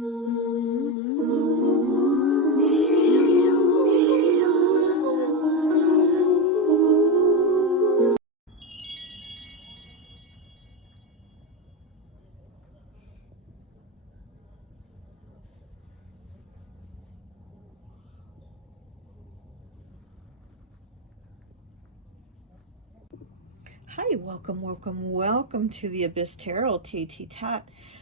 Hi, welcome to the Abyss Tarot T.A.T.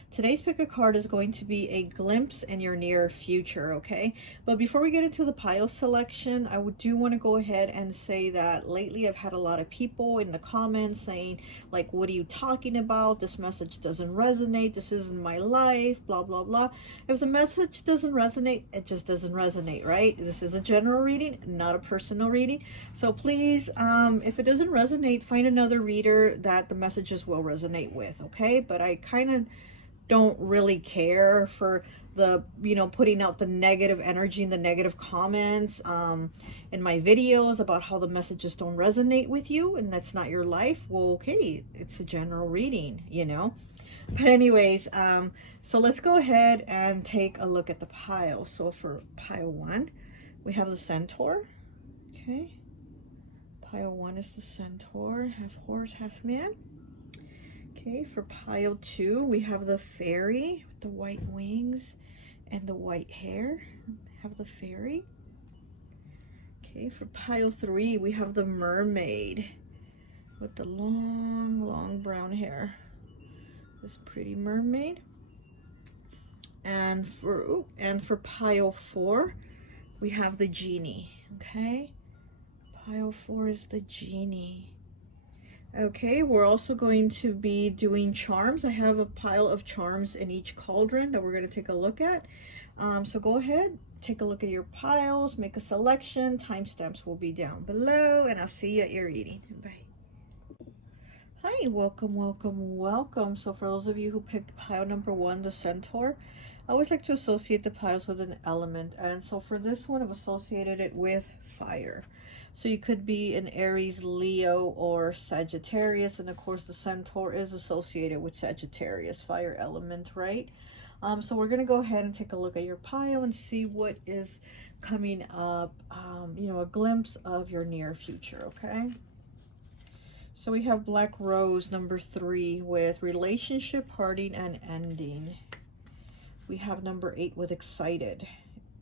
Today's pick a card is going to be a glimpse in your near future, okay? But before we get into the pile selection, I do want to go ahead and say that lately I've had a lot of people in the comments saying, like, what are you talking about? This message doesn't resonate. This isn't my life, blah, blah, blah. If the message doesn't resonate, it just doesn't resonate, right? This is a general reading, not a personal reading. So please, if it doesn't resonate, find another reader that the messages will resonate with, okay? But I kind of don't really care for the, putting out the negative energy and the negative comments in my videos about how the messages don't resonate with you and that's not your life. Well, okay, it's a general reading, But anyways, so let's go ahead and take a look at the pile. So for pile 1, we have the centaur, okay? Pile 1 is the centaur, half horse, half man. Okay, for pile 2, we have the fairy with the white wings and the white hair. Have the fairy. Okay, for pile 3, we have the mermaid with the long brown hair. This pretty mermaid. And for pile 4, we have the genie. Okay, pile 4 is the genie. Okay, we're also going to be doing charms. I have a pile of charms in each cauldron that we're going to take a look at. So go ahead, take a look at your piles, make a selection. Timestamps will be down below, and I'll see you at your reading. Bye. Hi, welcome. So for those of you who picked pile number 1, the centaur, I always like to associate the piles with an element. And so for this one, I've associated it with fire. So you could be an Aries, Leo, or Sagittarius. And of course, the centaur is associated with Sagittarius, fire element, right? So we're going to go ahead and take a look at your pile and see what is coming up, a glimpse of your near future, okay? So we have Black Rose number 3 with relationship, parting, and ending. We have number 8 with excited,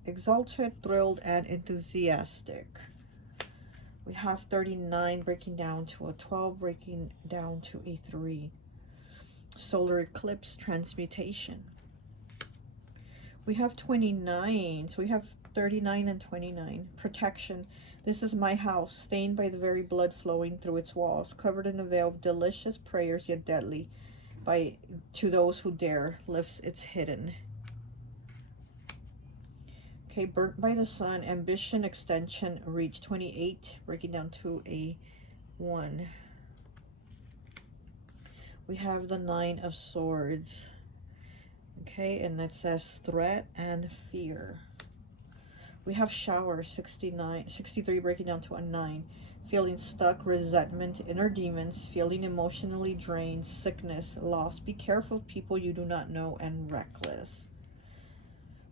exalted, thrilled, and enthusiastic. We have 39 breaking down to a 12, breaking down to a 3. Solar eclipse, transmutation. We have 29, so we have 39 and 29. Protection. This is my house, stained by the very blood flowing through its walls, covered in a veil of delicious prayers, yet deadly, to those who dare, lifts its hidden. Okay, burnt by the sun, ambition, extension, reach, 28, breaking down to a 1. We have the 9 of swords. Okay, and that says threat and fear. We have shower, 63, breaking down to a 9. Feeling stuck, resentment, inner demons, feeling emotionally drained, sickness, loss. Be careful of people you do not know, and reckless.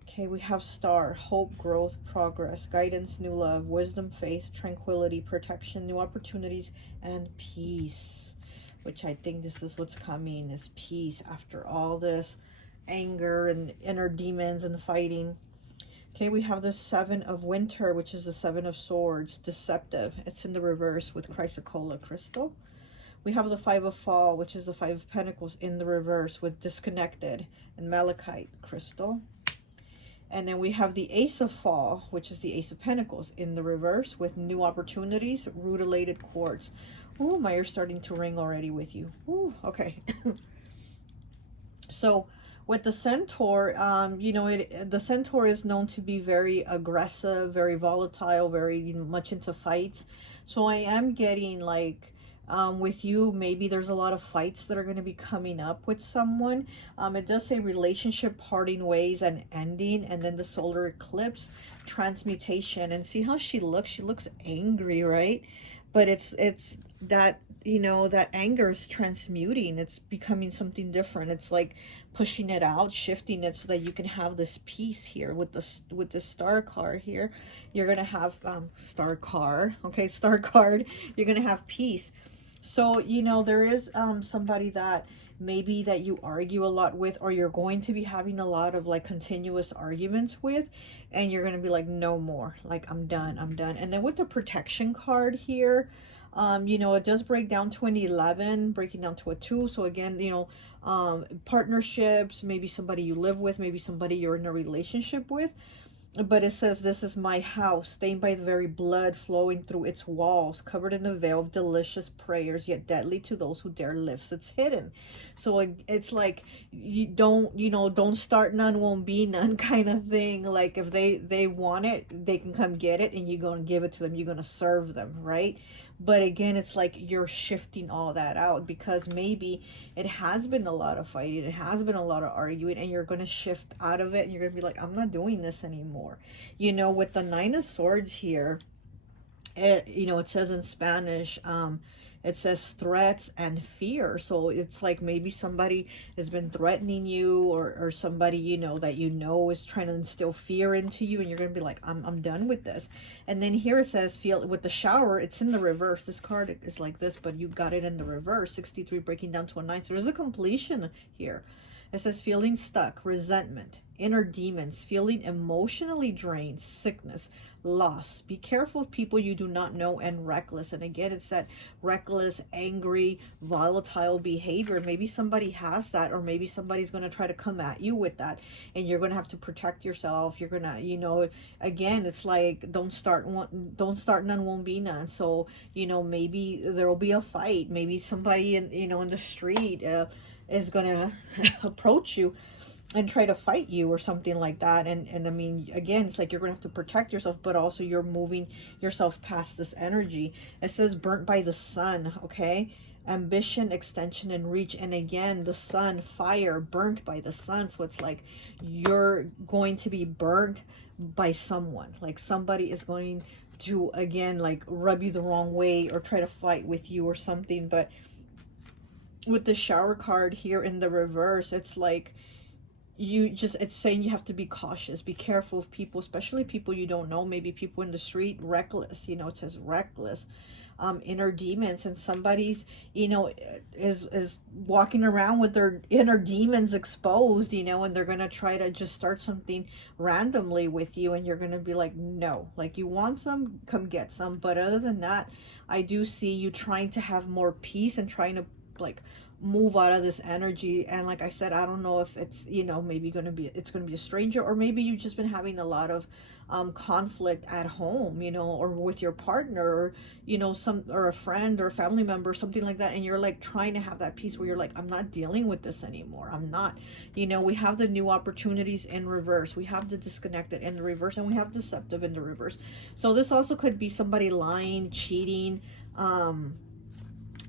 Okay, we have star, hope, growth, progress, guidance, new love, wisdom, faith, tranquility, protection, new opportunities, and peace. Which I think this is what's coming, is peace after all this anger and inner demons and fighting. Okay, we have the 7 of winter, which is the 7 of swords, deceptive. It's in the reverse with chrysocolla crystal. We have the 5 of fall, which is the 5 of pentacles, in the reverse with disconnected and malachite crystal. And then we have the ace of fall, which is the ace of pentacles, in the reverse with new opportunities, rutilated quartz. Oh, my ear's starting to ring already with you. Ooh, okay. So with the centaur, the centaur is known to be very aggressive, very volatile, very much into fights. So I am getting like, with you, maybe there's a lot of fights that are going to be coming up with someone. It does say relationship, parting ways, and ending. And then the solar eclipse, transmutation. And see how she looks? She looks angry, right? But it's that, that anger is transmuting. It's becoming something different. It's like pushing it out, shifting it so that you can have this peace here with the star card here. You're gonna have star card, okay, star card. You're gonna have peace. So you know there is somebody that maybe that you argue a lot with, or you're going to be having a lot of like continuous arguments with, and you're gonna be like, no more, like I'm done, I'm done. And then with the protection card here, you know, it does break down to an 11, breaking down to a 2. So again, you know, partnerships, maybe somebody you live with, maybe somebody you're in a relationship with. But it says, this is my house, stained by the very blood flowing through its walls, covered in a veil of delicious prayers, yet deadly to those who dare lifts its hidden. So it's like, you don't, you know, don't start none, won't be none kind of thing. Like if they want it, they can come get it, and you're going to give it to them. You're going to serve them, right? But again, it's like you're shifting all that out, because maybe it has been a lot of fighting, it has been a lot of arguing, and you're going to shift out of it, and you're going to be like, I'm not doing this anymore. You know, with the Nine of Swords here, you know, it says in Spanish, it says threats and fear. So it's like maybe somebody has been threatening you, or somebody, you know is trying to instill fear into you, and you're gonna be like, I'm done with this. And then here it says, feel, with the shower, it's in the reverse. This card is like this, but you got it in the reverse. 63 breaking down to a 9. So there's a completion here. It says feeling stuck, resentment, inner demons, feeling emotionally drained, sickness, loss. Be careful of people you do not know, and reckless. And again, it's that reckless, angry, volatile behavior. Maybe somebody has that, or maybe somebody's going to try to come at you with that, and you're going to have to protect yourself. You're going to, you know, again, it's like, don't start none, won't be none. So, you know, maybe there will be a fight. Maybe somebody in, you know, in the street is gonna approach you and try to fight you or something like that. And I mean, again, it's like you're gonna have to protect yourself, but also you're moving yourself past this energy. It says burnt by the sun, okay? Ambition, extension, and reach. And again, the sun, fire, burnt by the sun. So it's like you're going to be burnt by someone. Like somebody is going to, again, like rub you the wrong way or try to fight with you or something. But with the shower card here in the reverse, it's like it's saying you have to be cautious, be careful of people, especially people you don't know, maybe people in the street. Reckless, you know, it says reckless. Inner demons, and somebody's, you know, is walking around with their inner demons exposed, you know, and they're gonna try to just start something randomly with you, and you're gonna be like, no, like, you want some, come get some. But other than that, I do see you trying to have more peace and trying to like move out of this energy. And like I said, I don't know if it's, you know, maybe it's gonna be a stranger, or maybe you've just been having a lot of conflict at home, you know, or with your partner, or, you know, or a friend or a family member, something like that, and you're like trying to have that peace where you're like, I'm not dealing with this anymore. I'm not, you know. We have the new opportunities in reverse, we have the disconnected in the reverse, and we have deceptive in the reverse. So this also could be somebody lying, cheating,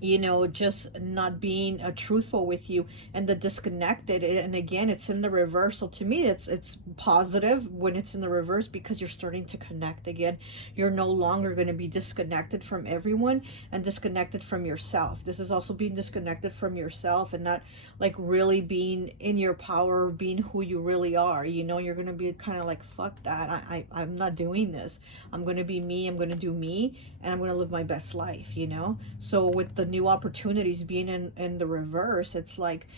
you know, just not being truthful with you, and the disconnected. And again, it's in the reverse. So to me, it's positive when it's in the reverse, because you're starting to connect again. You're no longer going to be disconnected from everyone and disconnected from yourself. This is also being disconnected from yourself and not like really being in your power, being who you really are. You know, you're going to be kind of like, fuck that, I'm not doing this. I'm going to be me, I'm going to do me, and I'm going to live my best life, you know. So with the new opportunities being in the reverse, it's like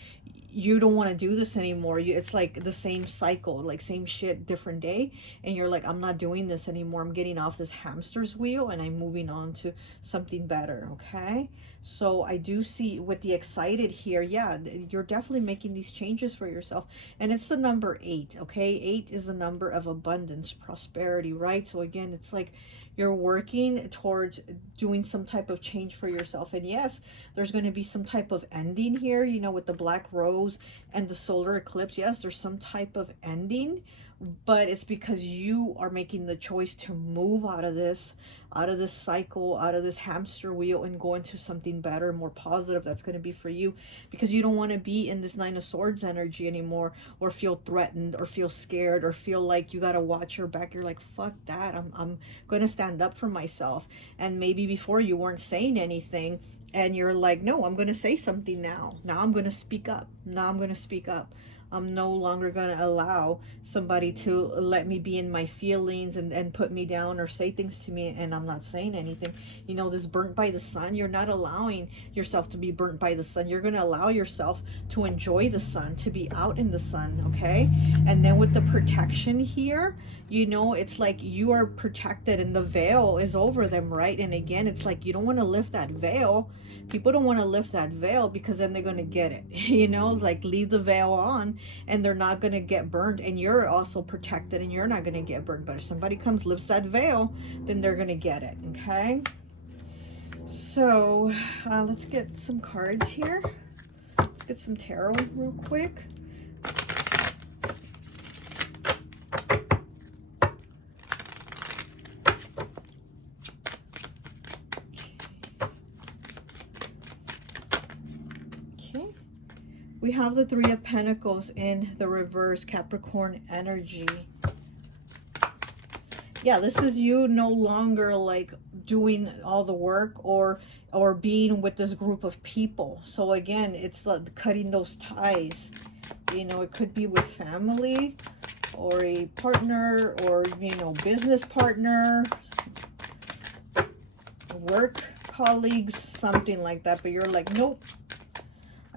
you don't want to do this anymore. It's like the same cycle, like same shit, different day, and you're like, I'm not doing this anymore. I'm getting off this hamster's wheel and I'm moving on to something better. Okay, so I do see with the excited here, yeah, you're definitely making these changes for yourself. And it's the number 8. Okay, 8 is the number of abundance, prosperity, right? So again, it's like you're working towards doing some type of change for yourself. And yes, there's going to be some type of ending here, you know, with the black rose and the solar eclipse. Yes, there's some type of ending, but it's because you are making the choice to move out of this cycle, out of this hamster wheel, and go into something better, more positive, that's going to be for you, because you don't want to be in this 9 of Swords energy anymore, or feel threatened, or feel scared, or feel like you got to watch your back. You're like, fuck that, I'm going to stand up for myself. And maybe before you weren't saying anything, and you're like, no, I'm going to say something now. I'm going to speak up. Now I'm going to speak up. I'm no longer going to allow somebody to let me be in my feelings and put me down or say things to me and I'm not saying anything. You know, this burnt by the sun, you're not allowing yourself to be burnt by the sun. You're going to allow yourself to enjoy the sun, to be out in the sun, okay? And then with the protection here, you know, it's like you are protected and the veil is over them, right? And again, it's like you don't want to lift that veil. People don't want to lift that veil because then they're going to get it. You know, like leave the veil on and they're not going to get burned, and you're also protected and you're not going to get burned. But if somebody comes, lifts that veil, then they're going to get it, okay? So let's get some cards here. Let's get some tarot real quick. We have the Three of Pentacles in the reverse, Capricorn energy. Yeah, this is you no longer like doing all the work or being with this group of people. So again, it's like cutting those ties. You know, it could be with family or a partner or, you know, business partner, work colleagues, something like that. But you're like, nope.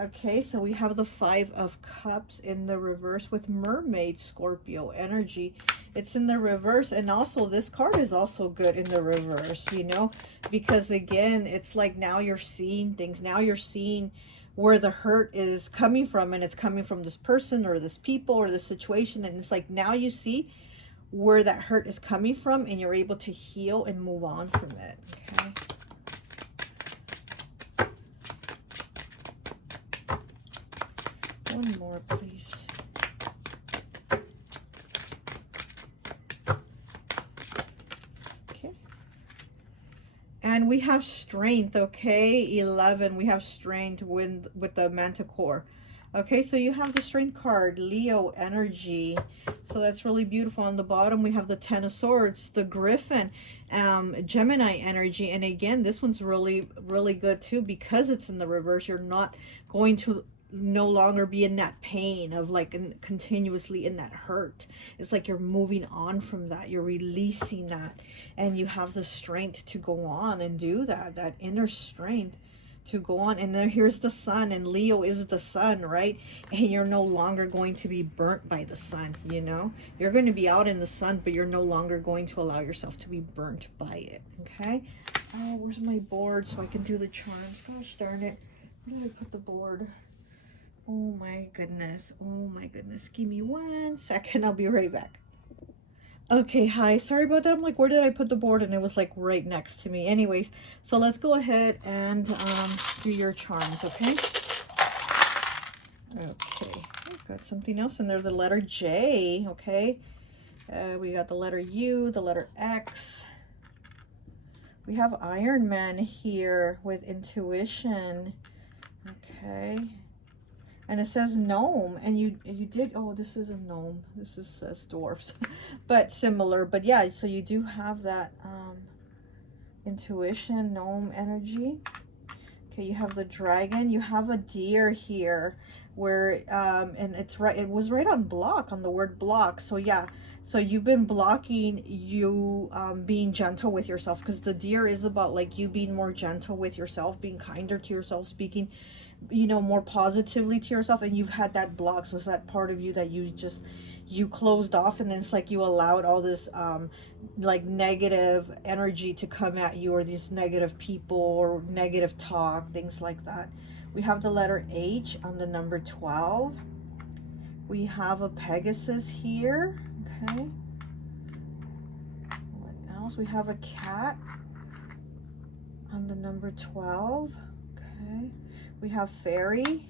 Okay, so we have the Five of Cups in the reverse with Mermaid, Scorpio energy. It's in the reverse, and also this card is also good in the reverse, you know, because again, it's like now you're seeing things. Now you're seeing where the hurt is coming from, and it's coming from this person or this people or this situation, and it's like now you see where that hurt is coming from, and you're able to heal and move on from it, okay? One more, please. Okay. And we have strength, okay? 11, we have strength with the manticore. Okay, so you have the strength card, Leo energy. So that's really beautiful. On the bottom, we have the Ten of Swords, the Griffin, Gemini energy. And again, this one's really, really good too because it's in the reverse. You're not going to no longer be in that pain of like continuously in that hurt. It's like you're moving on from that. You're releasing that. And you have the strength to go on and do that. That inner strength to go on. And then here's the sun, and Leo is the sun, right? And you're no longer going to be burnt by the sun, you know? You're going to be out in the sun, but you're no longer going to allow yourself to be burnt by it, okay? Oh, where's my board so I can do the charms? Gosh darn it. Where did I put the board? Oh my goodness. Oh my goodness. Give me 1 second. I'll be right back. Okay, hi. Sorry about that. I'm like, where did I put the board? And it was like right next to me. Anyways, so let's go ahead and do your charms, okay? Okay. I've got something else in there. The letter J, okay? We got the letter U, the letter X. We have Iron Man here with intuition. Okay. And it says gnome, and you did, oh, this is a gnome. This is says dwarfs, but similar. But yeah, so you do have that intuition, gnome energy. Okay, you have the dragon. You have a deer here, where and it's right. It was right on block, on the word block. So yeah, so you've been blocking you being gentle with yourself, because the deer is about like you being more gentle with yourself, being kinder to yourself, speaking, you know, more positively to yourself, and you've had that block. So it's that part of you that you closed off, and then it's like you allowed all this like negative energy to come at you, or these negative people or negative talk, things like that. We have the letter H on the number 12. We have a Pegasus here, okay. What else? We have a cat on the number 12, okay. We have fairy.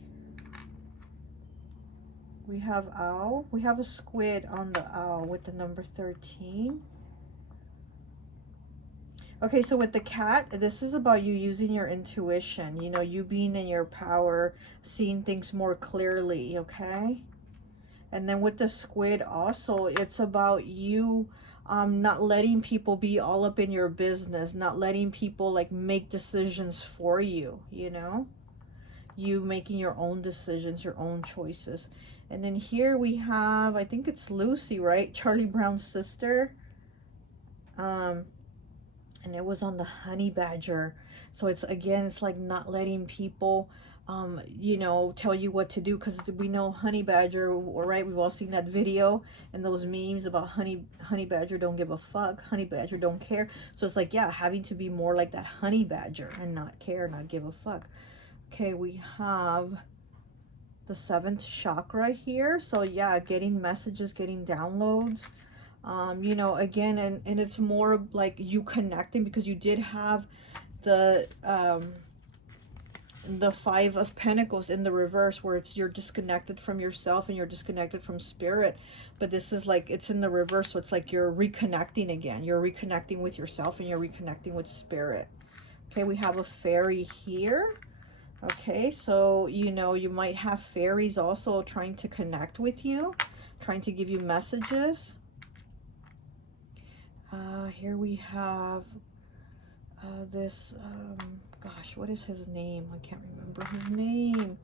We have owl. We have a squid on the owl with the number 13. Okay, so with the cat, this is about you using your intuition, you know, you being in your power, seeing things more clearly, okay? And then with the squid also, it's about you not letting people be all up in your business, not letting people like make decisions for you, you know? You making your own decisions, your own choices. And then here we have, I think it's Lucy, right? Charlie Brown's sister. And it was on the honey badger. So it's, again, it's like not letting people, you know, tell you what to do, because we know honey badger, right? We've all seen that video and those memes about honey badger don't give a fuck, honey badger don't care. So it's like, yeah, having to be more like that honey badger and not care, not give a fuck. Okay, we have the 7th chakra here. So yeah, getting messages, getting downloads, you know, again, and it's more like you connecting, because you did have the 5 of Pentacles in the reverse, where it's you're disconnected from yourself and you're disconnected from spirit. But this is like, it's in the reverse, so it's like you're reconnecting again. You're reconnecting with yourself and you're reconnecting with spirit. Okay, we have a fairy here. Okay, so, you know, you might have fairies also trying to connect with you, trying to give you messages. Here we have this, gosh, what is his name? I can't remember his name.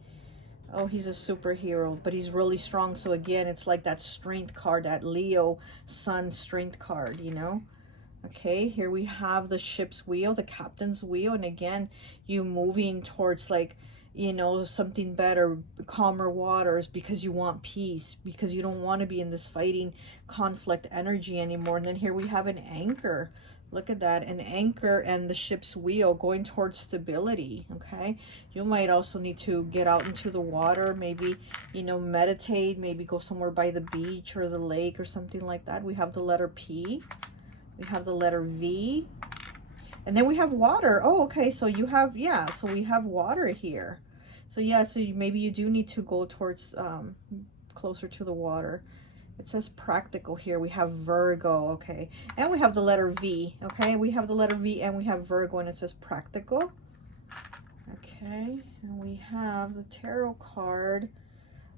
Oh, he's a superhero, but he's really strong. So again, it's like that strength card, that Leo sun strength card, you know? Okay, here we have the ship's wheel, the captain's wheel. And again, you moving towards, like, you know, something better, calmer waters, because you want peace, because you don't want to be in this fighting conflict energy anymore. And then here we have an anchor. Look at that, an anchor and the ship's wheel going towards stability. Okay, you might also need to get out into the water, maybe, you know, meditate, maybe go somewhere by the beach or the lake or something like that. We have the letter P. We have the letter V. And then we have water. Oh, okay. So you have, yeah, so we have water here. So yeah, so maybe you do need to go towards, closer to the water. It says practical here. We have Virgo, okay. And we have the letter V, okay. We have the letter V and we have Virgo, and it says practical. Okay, and we have the tarot card,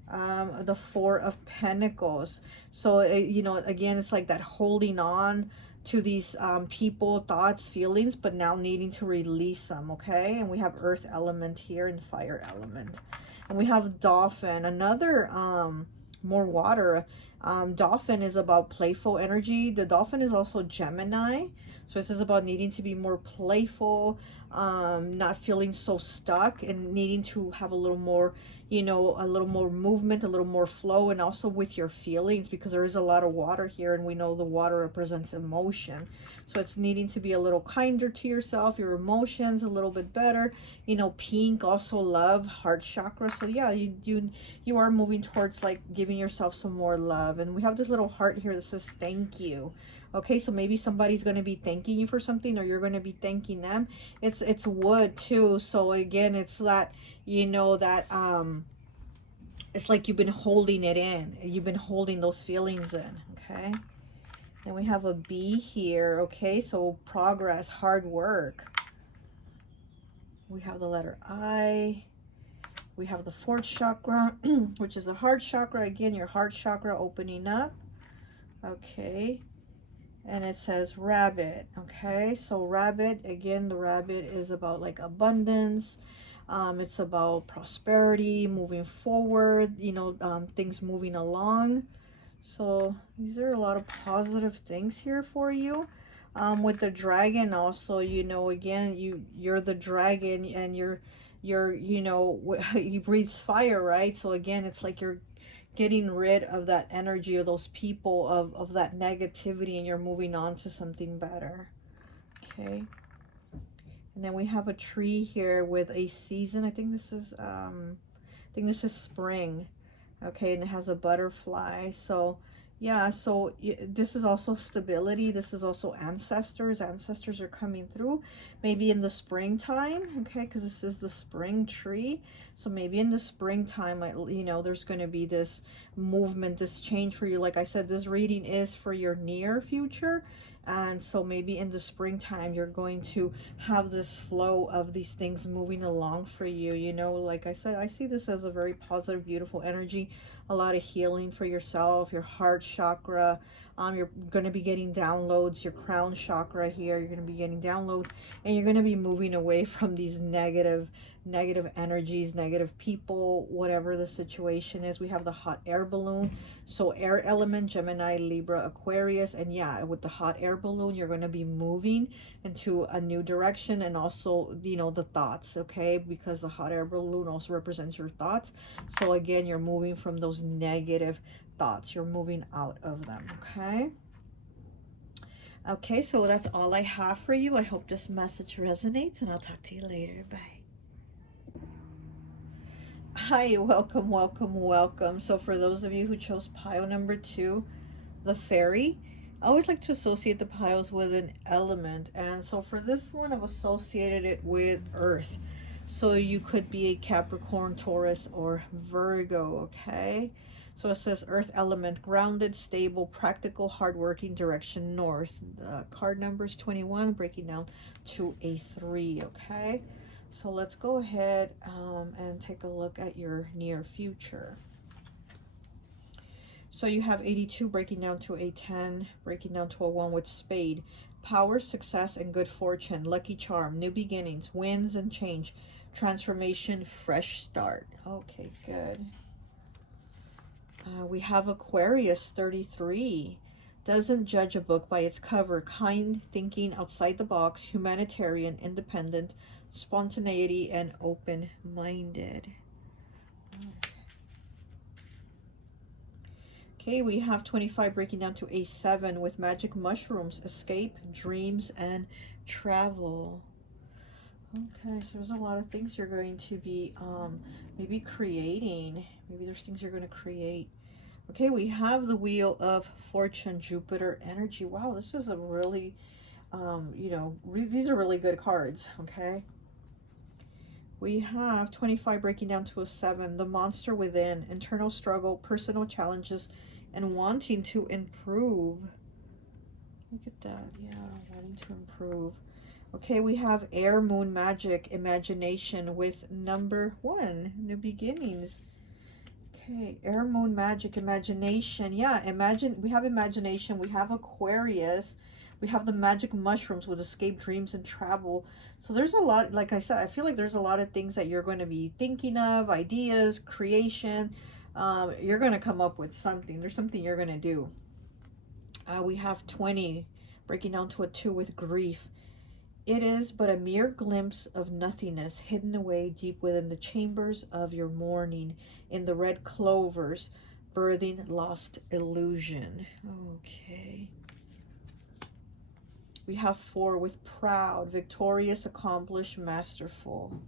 the 4 of Pentacles. So, you know, again, it's like that holding on to these people, thoughts, feelings, but now needing to release them, okay? And we have earth element here and fire element. And we have dolphin, another more water. Dolphin is about playful energy. The dolphin is also Gemini. So this is about needing to be more playful, not feeling so stuck, and needing to have a little more, you know, a little more movement, a little more flow, and also with your feelings, because there is a lot of water here, and we know the water represents emotion. So it's needing to be a little kinder to yourself, your emotions a little bit better. You know, pink, also love, heart chakra. So yeah, you are moving towards like giving yourself some more love. And we have this little heart here that says thank you. Okay, so maybe somebody's going to be thanking you for something, or you're going to be thanking them. It's wood too. So again, it's that, you know, that it's like you've been holding it in. You've been holding those feelings in, okay? Then we have a B here, okay? So progress, hard work. We have the letter I. We have the 4th chakra, which is the heart chakra. Again, your heart chakra opening up. Okay. And it says rabbit. Okay. So rabbit, again, the rabbit is about like abundance. It's about prosperity, moving forward, you know, things moving along. So these are a lot of positive things here for you. With the dragon also, you know, again, you're the dragon, and you're you know, he breathes fire, right? So again, it's like you're getting rid of that energy of those people, of that negativity, and you're moving on to something better. Okay. And then we have a tree here with a season. I think this is spring. Okay, and it has a butterfly. So yeah, so this is also stability. This is also ancestors. Ancestors are coming through, maybe in the springtime, okay, because this is the spring tree. So maybe in the springtime, you know, there's going to be this movement, this change for you. Like I said, this reading is for your near future. And so maybe in the springtime, you're going to have this flow of these things moving along for you. You know, like I said, I see this as a very positive, beautiful energy. A lot of healing for yourself, your heart chakra, You're going to be getting downloads, your crown chakra here, you're going to be getting downloads, and you're going to be moving away from these negative energies, negative people, whatever the situation is. We have the hot air balloon. So air element, Gemini, Libra, Aquarius. And yeah, with the hot air balloon, you're going to be moving into a new direction. And also, you know, the thoughts, okay? Because the hot air balloon also represents your thoughts. So again, you're moving from those negative thoughts. You're moving out of them, okay? Okay, so that's all I have for you. I hope this message resonates, and I'll talk to you later. Bye. Hi, welcome, welcome, welcome. So for those of you who chose pile number 2, the fairy, I always like to associate the piles with an element. And so for this one, I've associated it with earth. So you could be a Capricorn, Taurus, or Virgo, okay? So it says earth element, grounded, stable, practical, hardworking, direction north. The card number is 21, breaking down to a 3, okay? So let's go ahead and take a look at your near future. So you have 82 breaking down to a 10, breaking down to a 1 with spade. Power, success, and good fortune. Lucky charm, new beginnings, wins and change, transformation, fresh start. Okay, good. We have Aquarius, 33. Doesn't judge a book by its cover. Kind, thinking outside the box, humanitarian, independent, spontaneity, and open-minded. Okay, we have 25 breaking down to a 7 with magic mushrooms, escape, dreams, and travel. Okay, so there's a lot of things you're going to be maybe creating. Maybe there's things you're going to create. Okay, we have the Wheel of Fortune, Jupiter energy. Wow, this is a really, you know, these are really good cards, okay? We have 25 breaking down to a 7, the monster within, internal struggle, personal challenges, and wanting to improve. Look at that, yeah, wanting to improve. Okay, we have air, moon, magic, imagination with number 1, new beginnings. Okay, air, moon, magic, imagination. Yeah, imagine, we have imagination, we have Aquarius, we have the magic mushrooms with escape, dreams, and travel. So there's a lot, like I said, I feel like there's a lot of things that you're going to be thinking of, ideas, creation. You're going to come up with something. There's something you're going to do. We have 20, breaking down to a 2 with grief. It is but a mere glimpse of nothingness hidden away deep within the chambers of your mourning, in the red clovers, birthing lost illusion. Okay. We have 4 with proud, victorious, accomplished, masterful.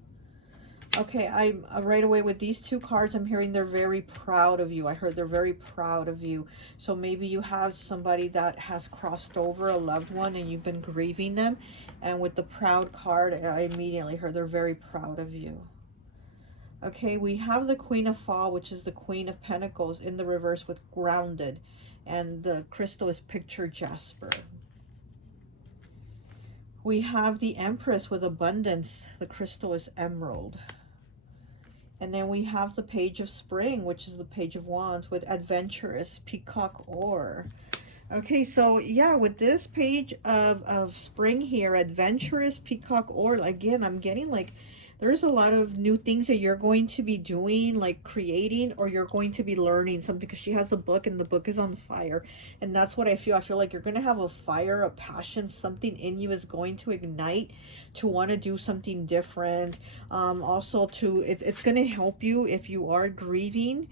Okay, I'm right away with these 2 cards, I'm hearing they're very proud of you. I heard they're very proud of you. So maybe you have somebody that has crossed over, a loved one, and you've been grieving them. And with the proud card, I immediately heard they're very proud of you. Okay, we have the Queen of Fall, which is the Queen of Pentacles, in the reverse with grounded. And the crystal is picture jasper. We have the Empress with abundance. The crystal is emerald. And then we have the Page of Spring, which is the Page of Wands with adventurous, peacock ore. Okay, so yeah, with this Page of Spring here, adventurous, peacock ore, again, I'm getting like there's a lot of new things that you're going to be doing, like creating, or you're going to be learning something, because she has a book and the book is on fire. And that's what I feel. I feel like you're going to have a fire, a passion, something in you is going to ignite to want to do something different. Also, it's going to help you if you are grieving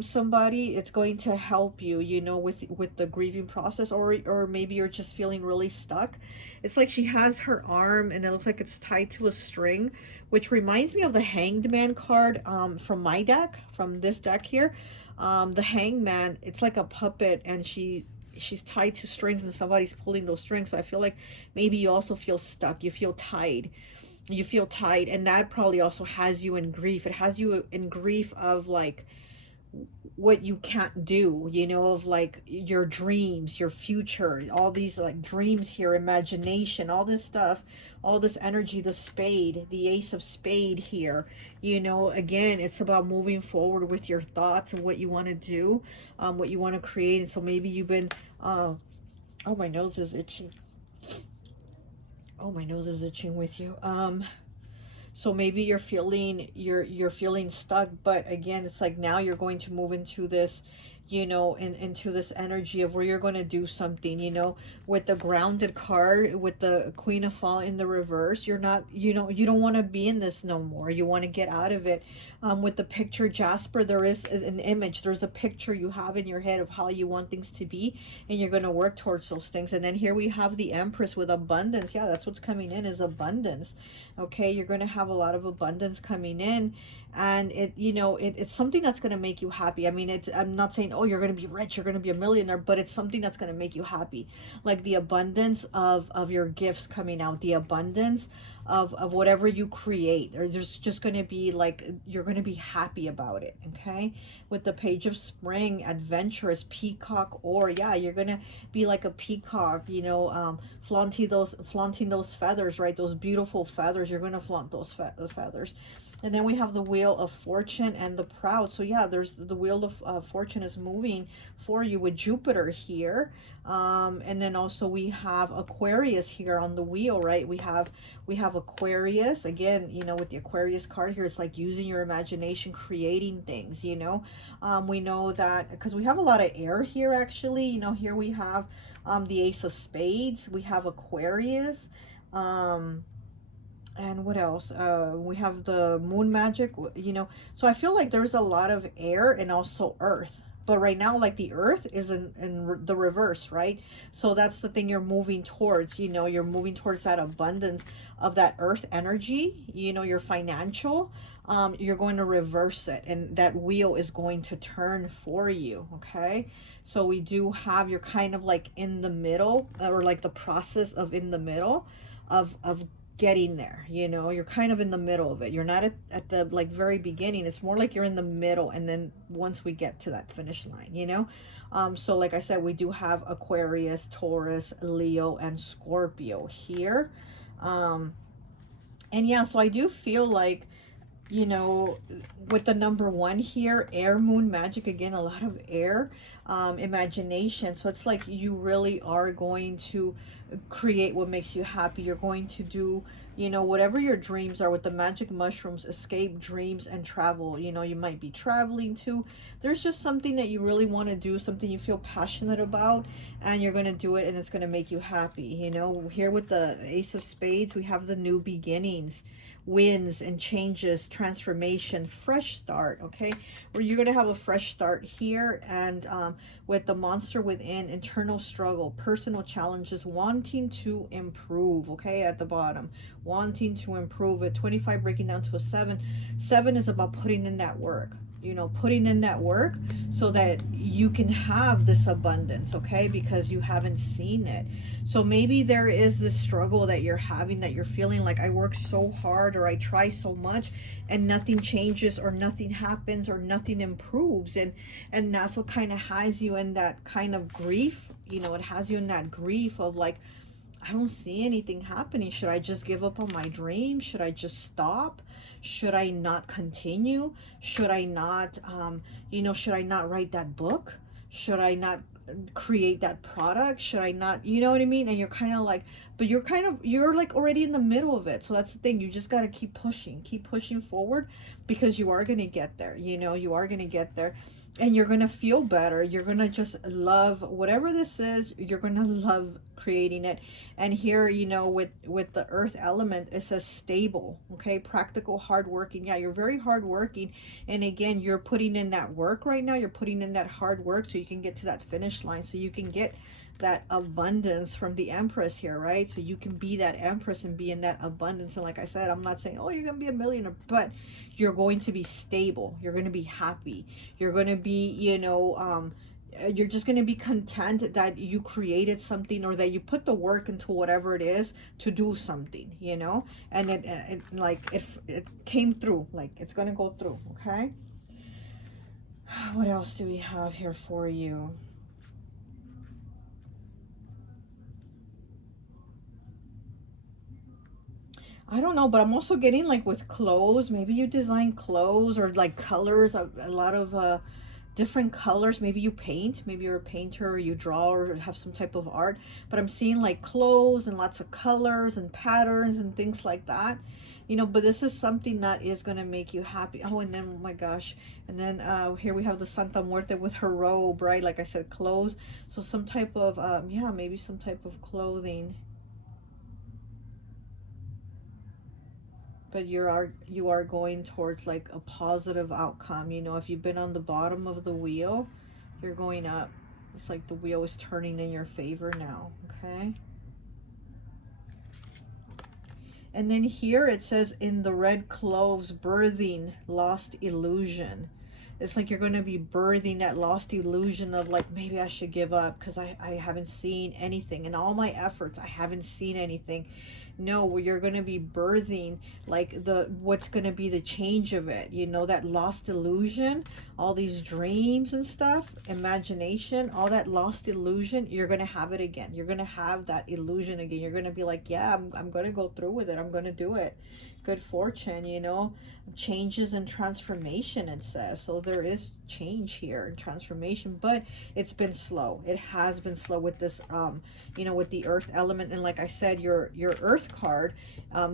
somebody. It's going to help you, you know, with the grieving process, or maybe you're just feeling really stuck. It's like she has her arm and it looks like it's tied to a string, which reminds me of the Hanged Man card from my deck, from this deck here. The Hanged Man, it's like a puppet, and she's tied to strings and somebody's pulling those strings. So I feel like maybe you also feel stuck, you feel tied. You feel tied, and that probably also has you in grief. It has you in grief of like, what you can't do, you know, of like your dreams, your future, all these like dreams here, imagination, all this stuff, all this energy, the spade, the ace of spade here, you know, again, it's about moving forward with your thoughts and what you want to do, what you want to create. And so maybe you've been, oh, my nose is itching. Oh, my nose is itching with you. So maybe you're feeling stuck, but again, it's like now you're going to move into this, you know, into this energy of where you're going to do something, you know, with the grounded card, with the Queen of Fall in the reverse. You're not, you know, you don't want to be in this no more. You want to get out of it. With the picture Jasper, there is an image, there's a picture you have in your head of how you want things to be, and you're going to work towards those things. And then here we have the Empress with abundance. Yeah, that's what's coming in, is abundance. Okay, you're going to have a lot of abundance coming in, and it, you know, it's something that's going to make you happy. I mean, it's, I'm not saying, oh, you're going to be rich, you're going to be a millionaire, but it's something that's going to make you happy, like the abundance of your gifts coming out, the abundance of whatever you create. Or there's just going to be like, you're going to be happy about it. Okay, with the Page of Spring, adventurous, peacock, or yeah, you're going to be like a peacock, you know, flaunting those feathers, right? Those beautiful feathers, you're going to flaunt those feathers. And then we have the Wheel of Fortune and the Proud. So yeah, there's the Wheel of Fortune is moving for you with Jupiter here. And then also we have Aquarius here on the wheel, right? We have Aquarius again, you know, with the Aquarius card here. It's like using your imagination, creating things, you know. We know that because we have a lot of air here, actually. You know, here we have the Ace of Spades, we have Aquarius, and what else? We have the Moon Magic, you know. So I feel like there's a lot of air and also earth. But right now, like the earth is in the reverse, right? So that's the thing you're moving towards, you know, you're moving towards that abundance of that earth energy, you know, your financial. You're going to reverse it, and that wheel is going to turn for you, okay? So we do have, you're kind of like in the middle, or like the process of in the middle of getting there, you know. You're kind of in the middle of it. You're not at the like very beginning. It's more like you're in the middle, and then once we get to that finish line, you know. So like I said, we do have Aquarius, Taurus, Leo, and Scorpio here. And yeah, so I do feel like, you know, with the number one here, air, moon, magic, again, a lot of air, imagination. So it's like you really are going to create what makes you happy. You're going to do, you know, whatever your dreams are with the magic mushrooms, escape dreams and travel. You know, you might be traveling too. There's just something that you really want to do, something you feel passionate about, and you're going to do it, and it's going to make you happy. You know, here with the Ace of Spades, we have the new beginnings, wins and changes, transformation, fresh start. Okay, where you're going to have a fresh start here. And with the Monster Within, internal struggle, personal challenges, wanting to improve. Okay, at the bottom, wanting to improve. At 25 breaking down to a 7. 7 is about putting in that work, you know, putting in that work so that you can have this abundance, okay? Because you haven't seen it. So maybe there is this struggle that you're having, that you're feeling like, I work so hard, or I try so much, and nothing changes, or nothing happens, or nothing improves. And that's what kind of has you in that kind of grief, you know. It has you in that grief of like, I don't see anything happening. Should I just give up on my dream? Should I just stop? Should I not continue? Should I not, you know, should I not write that book? Should I not create that product? Should I not, you know what I mean? And you're kind of like, but you're like already in the middle of it. So that's the thing. You just got to keep pushing forward, because you are going to get there. You know, you are going to get there, and you're going to feel better. You're going to just love whatever this is. You're going to love creating it. And here, you know, with the earth element, it says stable, okay, practical, hardworking. Yeah, you're very hardworking, and again, you're putting in that work right now. You're putting in that hard work so you can get to that finish line, so you can get that abundance from the Empress here, right? So you can be that Empress and be in that abundance. And like I said, I'm not saying, oh, you're gonna be a millionaire, but you're going to be stable, you're going to be happy, you're going to be, you know, you're just going to be content that you created something, or that you put the work into whatever it is to do something, you know. And it like, if it came through, like it's going to go through, okay. What else do we have here for you? I don't know, but I'm also getting like with clothes. Maybe you design clothes or like colors, a lot of different colors. Maybe you paint, maybe you're a painter or you draw or have some type of art. But I'm seeing like clothes and lots of colors and patterns and things like that. You know, but this is something that is going to make you happy. Oh, and then, oh my gosh. And then here we have the Santa Muerte with her robe, right? Like I said, clothes. So some type of, yeah, maybe some type of clothing. But you are going towards like a positive outcome. You know, if you've been on the bottom of the wheel, you're going up. It's like the wheel is turning in your favor now. Okay. And then here it says, in the red cloves, birthing lost illusion. It's like you're going to be birthing that lost illusion of like, maybe I should give up because I haven't seen anything. In all my efforts, I haven't seen anything. No, you're going to be birthing like what's going to be the change of it. You know, that lost illusion, all these dreams and stuff, imagination, all that lost illusion, you're going to have it again. You're going to have that illusion again. You're going to be like, yeah, I'm going to go through with it. I'm going to do it. Good fortune, you know, changes and transformation, it says. So there is change here and transformation, but it's been slow. It has been slow with this, you know, with the earth element. And like I said, your earth card,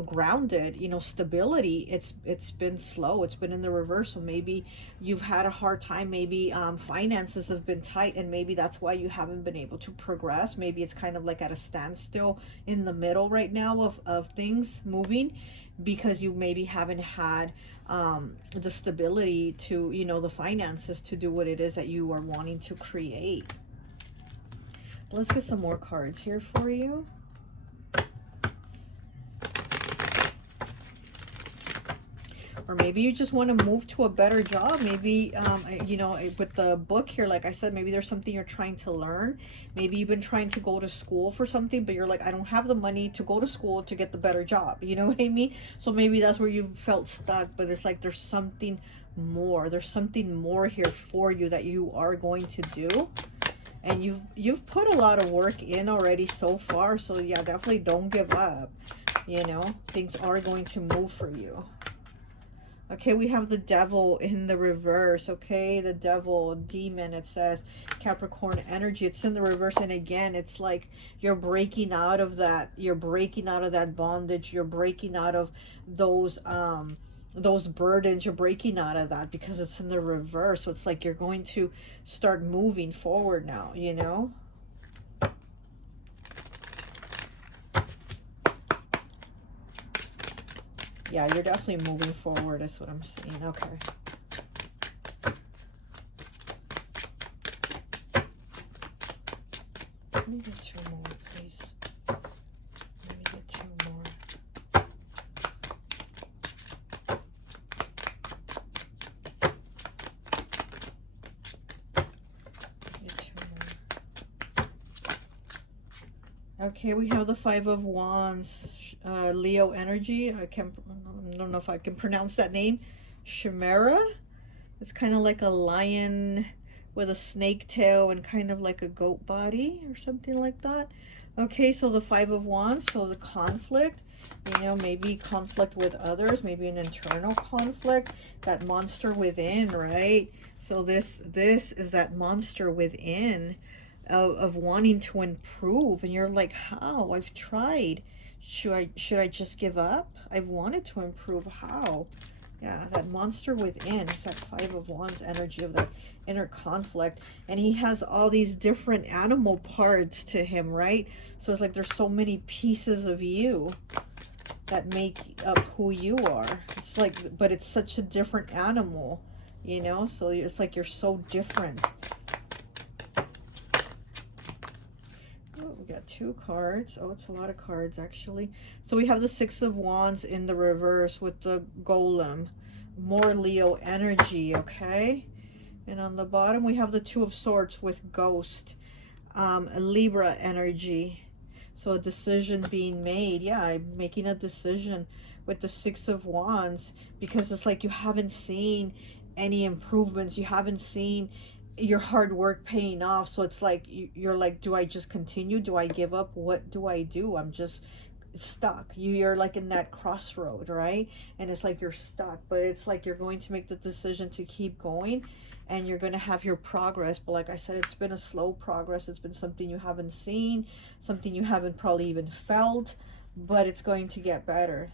grounded, you know, stability, it's been slow. It's been in the reverse. So maybe you've had a hard time. Maybe finances have been tight, and maybe that's why you haven't been able to progress. Maybe it's kind of like at a standstill in the middle right now of things moving, because you maybe haven't had the stability to, you know, the finances to do what it is that you are wanting to create. Let's get some more cards here for you. Or maybe you just want to move to a better job. Maybe, you know, with the book here, like I said, maybe there's something you're trying to learn. Maybe you've been trying to go to school for something, but you're like, I don't have the money to go to school to get the better job. You know what I mean? So maybe that's where you felt stuck, but it's like there's something more. There's something more here for you that you are going to do. And you've put a lot of work in already so far. So yeah, definitely don't give up. You know, things are going to move for you. Okay, we have the devil in the reverse. Okay, the devil, demon, it says Capricorn energy. It's in the reverse, and again, it's like you're breaking out of that. You're breaking out of that bondage. You're breaking out of those burdens. You're breaking out of that because it's in the reverse. So it's like you're going to start moving forward now, you know? Yeah, you're definitely moving forward, is what I'm seeing. Okay. Let me get two more, please. Let me get two more. Get two more. Okay, we have the Five of Wands. Leo energy. I don't know if I can pronounce that name. Chimera. It's kind of like a lion with a snake tail and kind of like a goat body or something like that. Okay, so the Five of Wands, so the conflict, you know, maybe conflict with others, maybe an internal conflict, that monster within, right? So this is that monster within of wanting to improve, and you're like, how? I've tried. Should I just give up? I've wanted to improve. How? Yeah, that monster within. It's that Five of Wands energy of the inner conflict. And he has all these different animal parts to him, right? So it's like there's so many pieces of you that make up who you are. It's like, but it's such a different animal, you know? So it's like you're so different. We got two cards. Oh, it's a lot of cards, actually. So we have the Six of Wands in the reverse with the golem. More Leo energy, okay? And on the bottom, we have the Two of Swords with ghost. Libra energy. So a decision being made. Yeah, I'm making a decision with the Six of Wands, because it's like you haven't seen any improvements. You haven't seen your hard work paying off. So it's like you're like, do I just continue? Do I give up? What do I do? I'm just stuck. You're like in that crossroad, right? And it's like you're stuck, but it's like you're going to make the decision to keep going, and you're going to have your progress. But like I said, it's been a slow progress. It's been something you haven't seen, something you haven't probably even felt, but it's going to get better.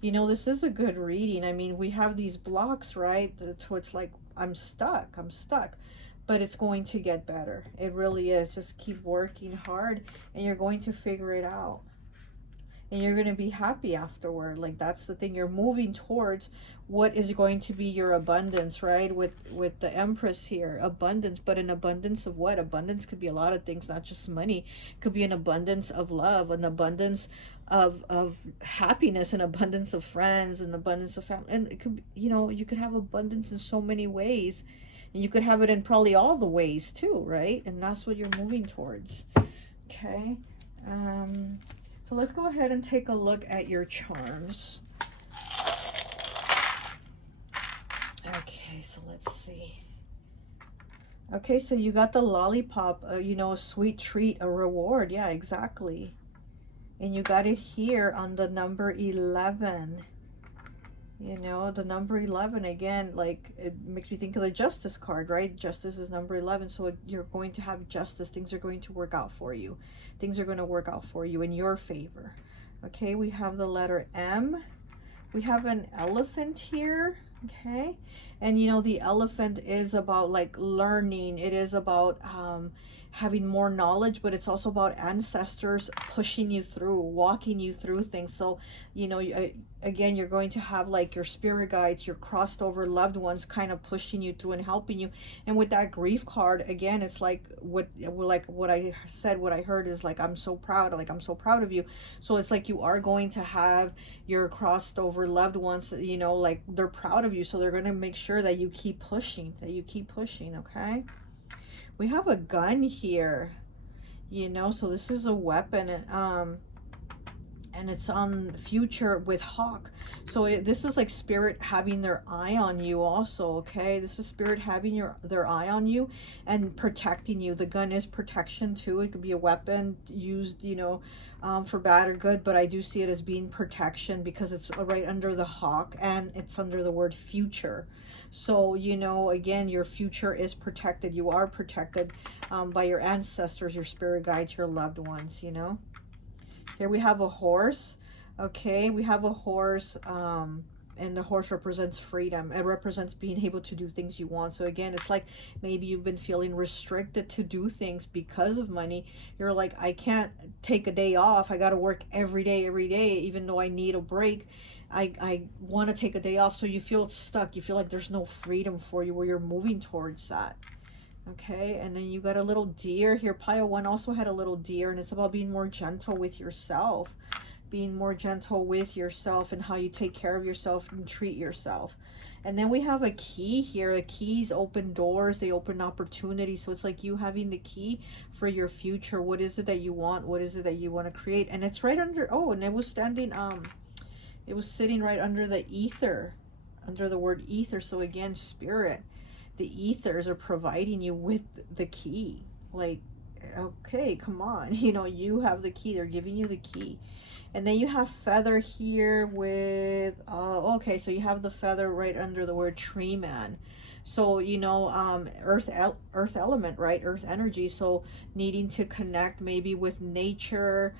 You know, this is a good reading. I mean, we have these blocks, right? So it's like, I'm stuck, I'm stuck. But it's going to get better. It really is. Just keep working hard, and you're going to figure it out. And you're going to be happy afterward. Like, that's the thing. You're moving towards what is going to be your abundance, right? With the Empress here, abundance. But an abundance of what? Abundance could be a lot of things, not just money. It could be an abundance of love, an abundance of happiness, an abundance of friends, an abundance of family. And it could be, you know, you could have abundance in so many ways, and you could have it in probably all the ways too, right? And that's what you're moving towards. Okay. So let's go ahead and take a look at your charms. Okay, so let's see. Okay, so you got the lollipop, you know, a sweet treat, a reward. Yeah, exactly. And you got it here on the number 11. You know, the number 11, again, like, it makes me think of the justice card, right? Justice is number 11. So you're going to have justice. Things are going to work out for you. Things are going to work out for you in your favor. Okay, we have the letter M. We have an elephant here. Okay, and you know, the elephant is about like learning. It is about having more knowledge, but it's also about ancestors pushing you through, walking you through things. So you know, again, you're going to have like your spirit guides, your crossed over loved ones kind of pushing you through and helping you. And with that grief card, again, it's like what I said, what I heard is like, I'm so proud, like, I'm so proud of you. So it's like you are going to have your crossed over loved ones, you know, like they're proud of you, so they're going to make sure that you keep pushing, okay? We have a gun here, you know, so this is a weapon, and it's on future with hawk. So this is like spirit having their eye on you also, okay? This is spirit having their eye on you and protecting you. The gun is protection too. It could be a weapon used, you know, for bad or good, but I do see it as being protection because it's right under the hawk and it's under the word future. So, you know, again, your future is protected. You are protected by your ancestors, your spirit guides, your loved ones, you know. Here we have a horse. Okay, we have a horse, and the horse represents freedom. It represents being able to do things you want. So again, it's like maybe you've been feeling restricted to do things because of money. You're like, I can't take a day off. I got to work every day, even though I need a break. I want to take a day off. So you feel stuck. You feel like there's no freedom for you where you're moving towards that. Okay, and then you got a little deer here. Pile 1 also had a little deer, and it's about being more gentle with yourself. Being more gentle with yourself and how you take care of yourself and treat yourself. And then we have a key here. The keys open doors, they open opportunities. So it's like you having the key for your future. What is it that you want? What is it that you want to create? And it's right under, oh, and it was standing, it was sitting right under the ether, under the word ether. So again, spirit. The ethers are providing you with the key. Like, okay, come on, you know, you have the key. They're giving you the key. And then you have feather here with okay, so you have the feather right under the word tree man. So, you know, earth element, right? Earth energy. So needing to connect maybe with nature,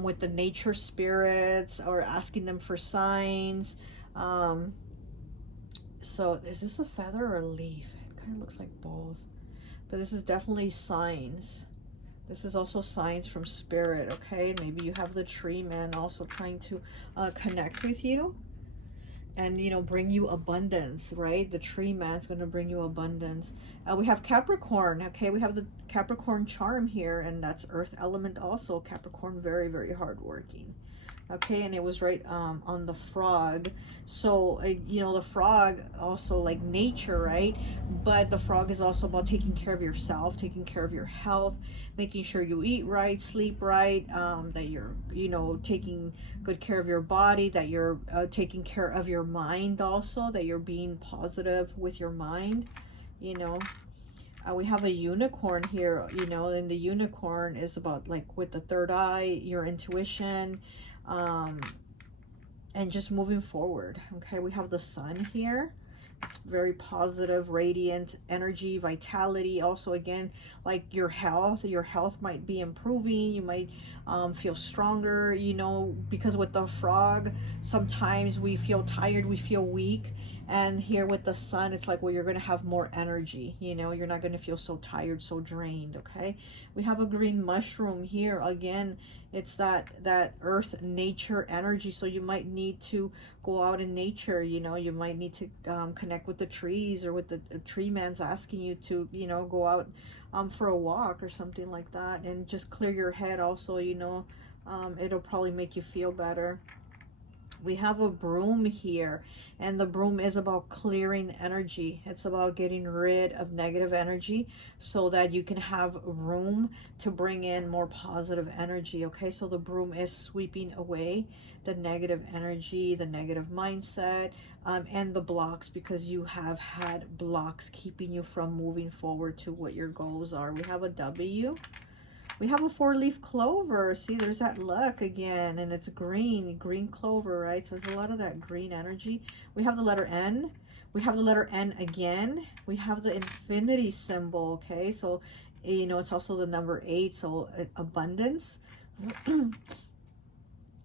with the nature spirits, or asking them for signs. So is this a feather or a leaf? It kind of looks like both. But this is definitely signs. This is also signs from spirit, okay? Maybe you have the tree man also trying to connect with you and, you know, bring you abundance, right? The tree man's going to bring you abundance. We have Capricorn, okay? We have the Capricorn charm here, and that's earth element also. Capricorn, very, very hardworking. Okay, and it was right on the frog. So you know, the frog also like nature, right? But the frog is also about taking care of yourself, taking care of your health, making sure you eat right, sleep right, that you're, you know, taking good care of your body, that you're taking care of your mind also, that you're being positive with your mind, you know. We have a unicorn here, you know, and the unicorn is about like with the third eye, your intuition, um, and just moving forward. Okay, we have the sun here. It's very positive, radiant energy, vitality. Also, again, like your health might be improving. You might feel stronger, you know, because with the frog, sometimes we feel tired, we feel weak. And here with the sun, it's like, well, you're going to have more energy, you know, you're not going to feel so tired, so drained. Okay, we have a green mushroom here. Again, it's that earth nature energy, so you might need to go out in nature, you know. You might need to connect with the trees, or with the tree man's asking you to, you know, go out for a walk or something like that, and just clear your head also, you know. It'll probably make you feel better. We have a broom here, and the broom is about clearing energy. It's about getting rid of negative energy so that you can have room to bring in more positive energy. Okay, so the broom is sweeping away the negative energy, the negative mindset, and the blocks, because you have had blocks keeping you from moving forward to what your goals are. We have a W. We have a 4-leaf clover. See, there's that luck again, and it's green clover, right? So there's a lot of that green energy. We have the letter N. We have the letter N again. We have the infinity symbol, okay? So, you know, it's also the number 8, so abundance.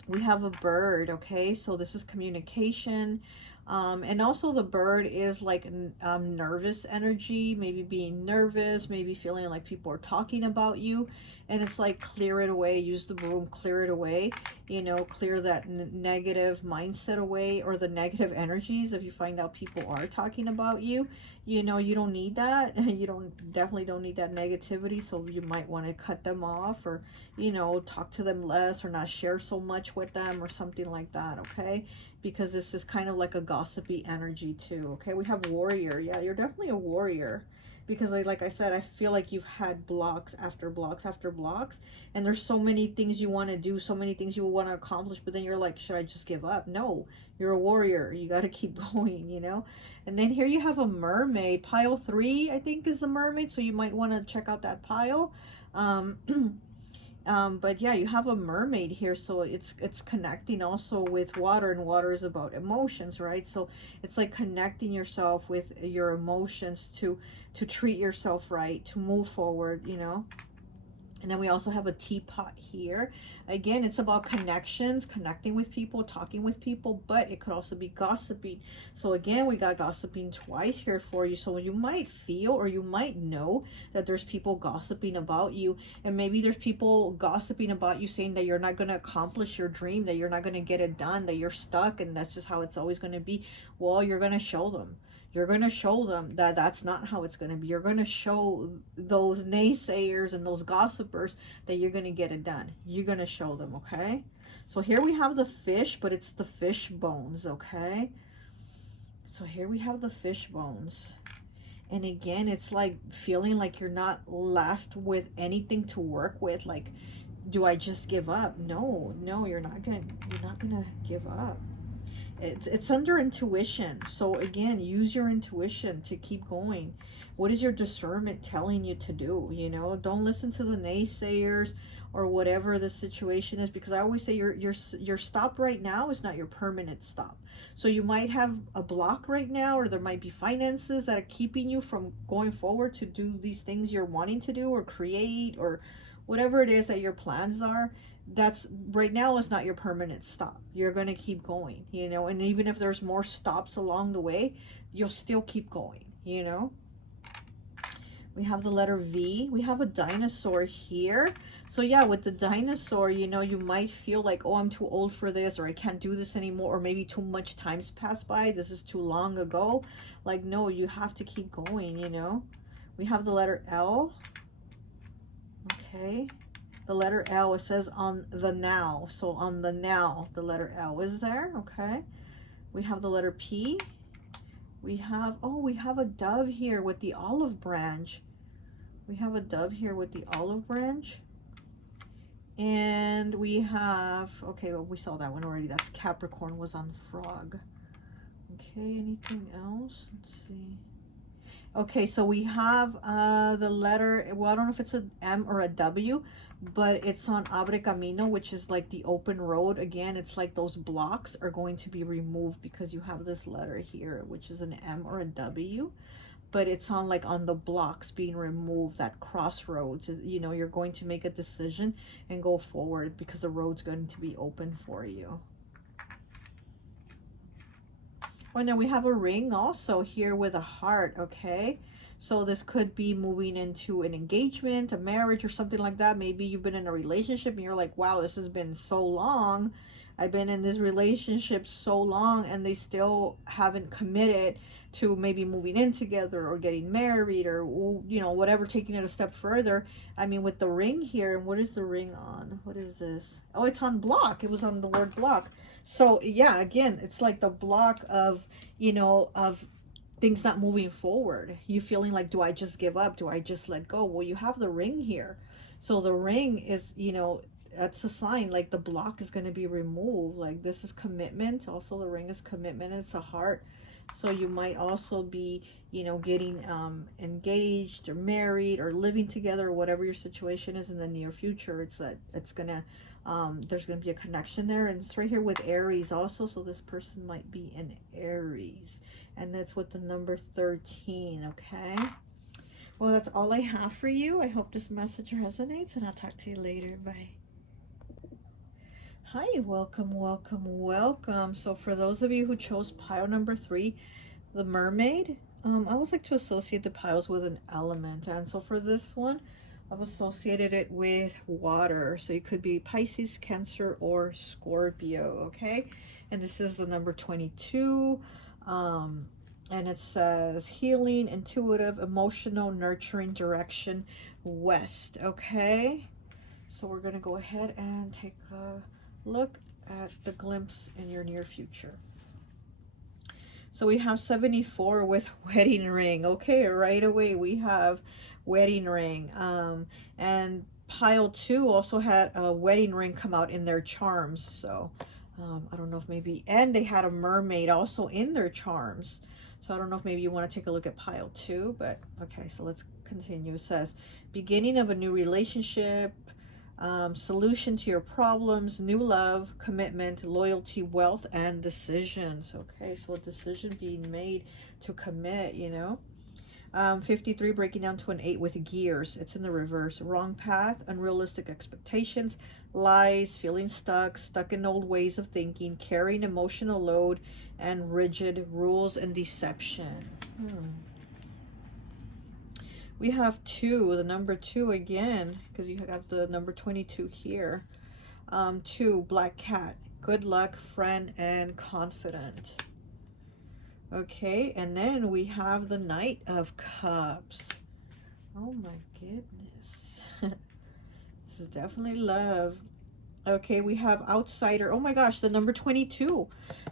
We have a bird, okay? So this is communication. And also the bird is like nervous energy, maybe being nervous, maybe feeling like people are talking about you. And it's like, clear it away, use the broom, clear it away, you know, clear that negative mindset away, or the negative energies. If you find out people are talking about you, you know, you don't need that. You definitely don't need that negativity. So you might want to cut them off, or, you know, talk to them less, or not share so much with them, or something like that. Okay, because this is kind of like a gossipy energy too. Okay, we have warrior. Yeah, you're definitely a warrior, because like I said, I feel like you've had blocks after blocks after blocks, and there's so many things you want to do, so many things you want to accomplish, but then you're like, should I just give up? No, you're a warrior, you got to keep going, you know. And then here you have a mermaid. Pile 3, I think, is the mermaid, so you might want to check out that pile. But yeah, you have a mermaid here, so it's connecting also with water, and water is about emotions, right? So it's like connecting yourself with your emotions to treat yourself right, to move forward, you know. And then we also have a teapot here. Again, it's about connections, connecting with people, talking with people, but it could also be gossiping. So again, we got gossiping twice here for you. So you might feel, or you might know, that there's people gossiping about you. And maybe there's people gossiping about you, saying that you're not going to accomplish your dream, that you're not going to get it done, that you're stuck, and that's just how it's always going to be. Well, you're going to show them. You're going to show them that that's not how it's going to be. You're going to show those naysayers and those gossipers that you're going to get it done. You're going to show them, okay? So here we have the fish, but it's the fish bones, okay? So here we have the fish bones. And again, it's like feeling like you're not left with anything to work with. Like, do I just give up? No, you're not going to give up. It's under intuition. So again, use your intuition to keep going. What is your discernment telling you to do? You know, don't listen to the naysayers or whatever the situation is, because I always say your stop right now is not your permanent stop. So you might have a block right now, or there might be finances that are keeping you from going forward to do these things you're wanting to do, or create, or whatever it is that your plans are. That's right now is not your permanent stop. You're going to keep going, you know. And even if there's more stops along the way, you'll still keep going, you know. We have the letter V. We have a dinosaur here. So yeah, with the dinosaur, you know, you might feel like, oh, I'm too old for this, or I can't do this anymore, or maybe too much time's passed by, this is too long ago. Like, no, you have to keep going, you know. We have the letter L. Okay. The letter L, it says on the now. So on the now, the letter L is there, okay? We have the letter P. We have, oh, we have a dove here with the olive branch. We have a dove here with the olive branch. And we have, okay, well, we saw that one already. That's Capricorn was on frog. Okay, anything else? Let's see. Okay, so we have the letter, well, I don't know if it's an M or a W, but it's on Abre Camino, which is like the open road. Again, it's like those blocks are going to be removed because you have this letter here, which is an M or a W, but it's on like on the blocks being removed, that crossroads. You know, you're going to make a decision and go forward because the road's going to be open for you. Oh, and then we have a ring also here with a heart, okay? So this could be moving into an engagement, a marriage, or something like that. Maybe you've been in a relationship and you're like, wow, this has been so long. I've been in this relationship so long and they still haven't committed to maybe moving in together or getting married or, you know, whatever, taking it a step further. I mean, with the ring here, and what is the ring on? What is this? Oh, it's on block. It was on the word block. So yeah, again, it's like the block of, you know, of things not moving forward. You feeling like, do I just give up? Do I just let go? Well, you have the ring here. So the ring is, you know, that's a sign like the block is going to be removed. Like this is commitment. Also the ring is commitment. It's a heart. So you might also be, you know, getting engaged or married or living together or whatever your situation is in the near future. It's that it's gonna there's gonna be a connection there, and it's right here with Aries also. So this person might be in Aries, and that's with the number 13. Okay. Well, that's all I have for you. I hope this message resonates, and I'll talk to you later. Bye. Hi, welcome, welcome, welcome. So for those of you who chose pile number 3, the mermaid, I always like to associate the piles with an element. And so for this one, I've associated it with water. So it could be Pisces, Cancer, or Scorpio, okay? And this is the number 22. And it says healing, intuitive, emotional, nurturing, direction, west, okay? So we're going to go ahead and take a look at the glimpse in your near future. So we have 74 with wedding ring. Okay, right away we have wedding ring. And pile 2 also had a wedding ring come out in their charms. So I don't know if maybe, and they had a mermaid also in their charms. So I don't know if maybe you want to take a look at pile 2, but okay, so let's continue. It says beginning of a new relationship, solution to your problems, new love, commitment, loyalty, wealth, and decisions. Okay, so a decision being made to commit, you know. 53 breaking down to an 8 with gears. It's in the reverse. Wrong path, unrealistic expectations, lies, feeling stuck in old ways of thinking, carrying emotional load, and rigid rules and deception. We have 2, the number 2 again, because you have the number 22 here. 2, black cat, good luck, friend, and confident. Okay, and then we have the Knight of Cups. Oh my goodness. This is definitely love. Okay, we have outsider. Oh my gosh, the number 22.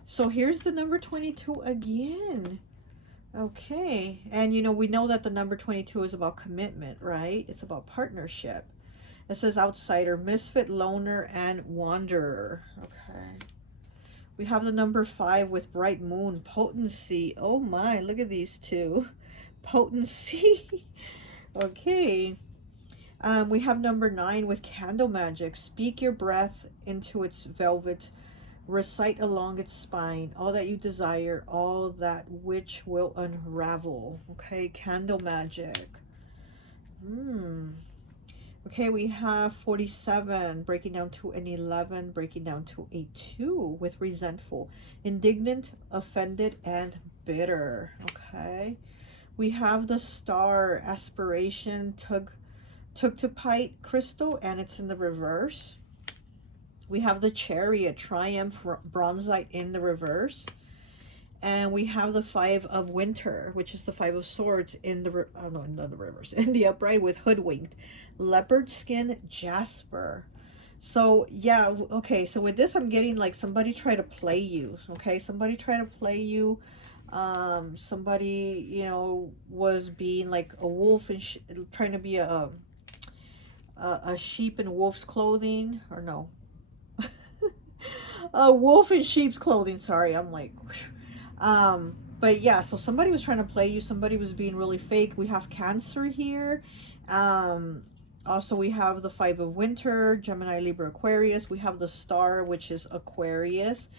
So here's the number 22 again. Okay, and you know, we know that the number 22 is about commitment, right? It's about partnership. It says outsider, misfit, loner, and wanderer. Okay. We have the number 5 with bright moon, potency. Oh my, look at these two. Potency. Okay. We have number 9 with candle magic. Speak your breath into its velvet. Recite along its spine all that you desire, all that which will unravel. Okay, candle magic. Okay, we have 47 breaking down to an 11, breaking down to a 2 with resentful, indignant, offended, and bitter. Okay, we have the star, aspiration, tugtupite crystal, and it's in the reverse. We have the chariot, triumph, bronzite in the reverse. And we have the Five of Winter, which is the Five of Swords in the, no, not the reverse, in the upright with hoodwinked. Leopard skin Jasper. So yeah, okay, so with this I'm getting like somebody try to play you, okay? Somebody try to play you. Somebody, you know, was being like a wolf and trying to be a sheep in wolf's clothing, or no. A wolf in sheep's clothing, sorry. I'm like but yeah, so somebody was trying to play you, somebody was being really fake. We have Cancer here. Also we have the Five of Winter, Gemini, Libra, Aquarius. We have the Star, which is Aquarius.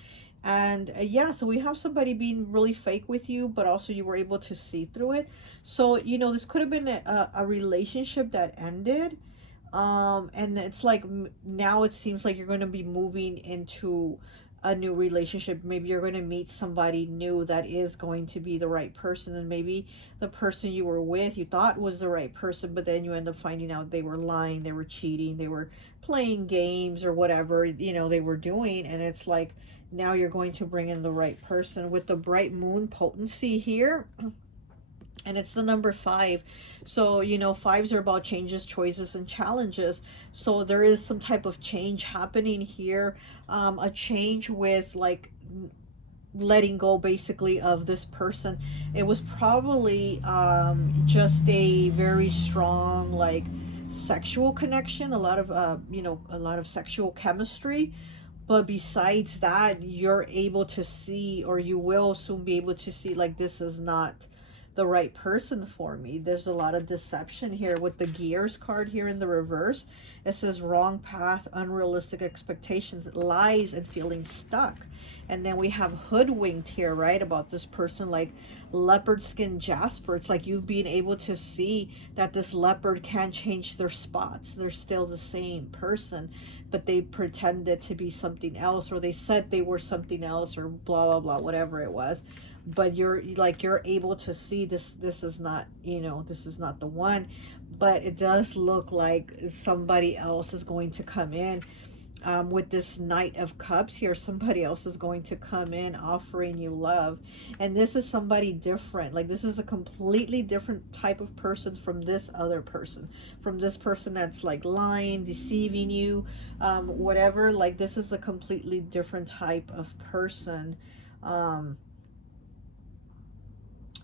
And yeah, so we have somebody being really fake with you, but also you were able to see through it. So, you know, this could have been a relationship that ended. And it's like now it seems like you're going to be moving into a new relationship. Maybe you're going to meet somebody new that is going to be the right person, and maybe the person you were with you thought was the right person, but then you end up finding out they were lying, they were cheating, they were playing games or whatever, you know, they were doing. And it's like now you're going to bring in the right person with the bright moon potency here. And it's the number 5. So, you know, 5s are about changes, choices, and challenges. So there is some type of change happening here. A change with like letting go basically of this person. It was probably just a very strong like sexual connection, a lot of you know, a lot of sexual chemistry. But besides that, you're able to see, or you will soon be able to see, like, this is not the right person for me. There's a lot of deception here with the Gears card here in the reverse. It says wrong path, unrealistic expectations, lies, and feeling stuck. And then we have hoodwinked here, right, about this person, like leopard skin Jasper. It's like you've been able to see that this leopard can change their spots. They're still the same person, but they pretended to be something else, or they said they were something else, or blah blah blah, whatever it was. But you're like, you're able to see this is not, you know, this is not the one. But it does look like somebody else is going to come in. With this Knight of Cups here, somebody else is going to come in offering you love. And this is somebody different. Like, this is a completely different type of person from this other person, from this person that's like lying, deceiving you, whatever. Like, this is a completely different type of person.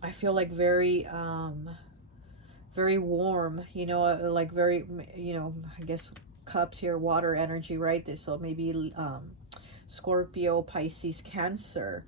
I feel like very very warm, you know, like very, you know, I guess cups here, water energy, right? So maybe Scorpio, Pisces, Cancer.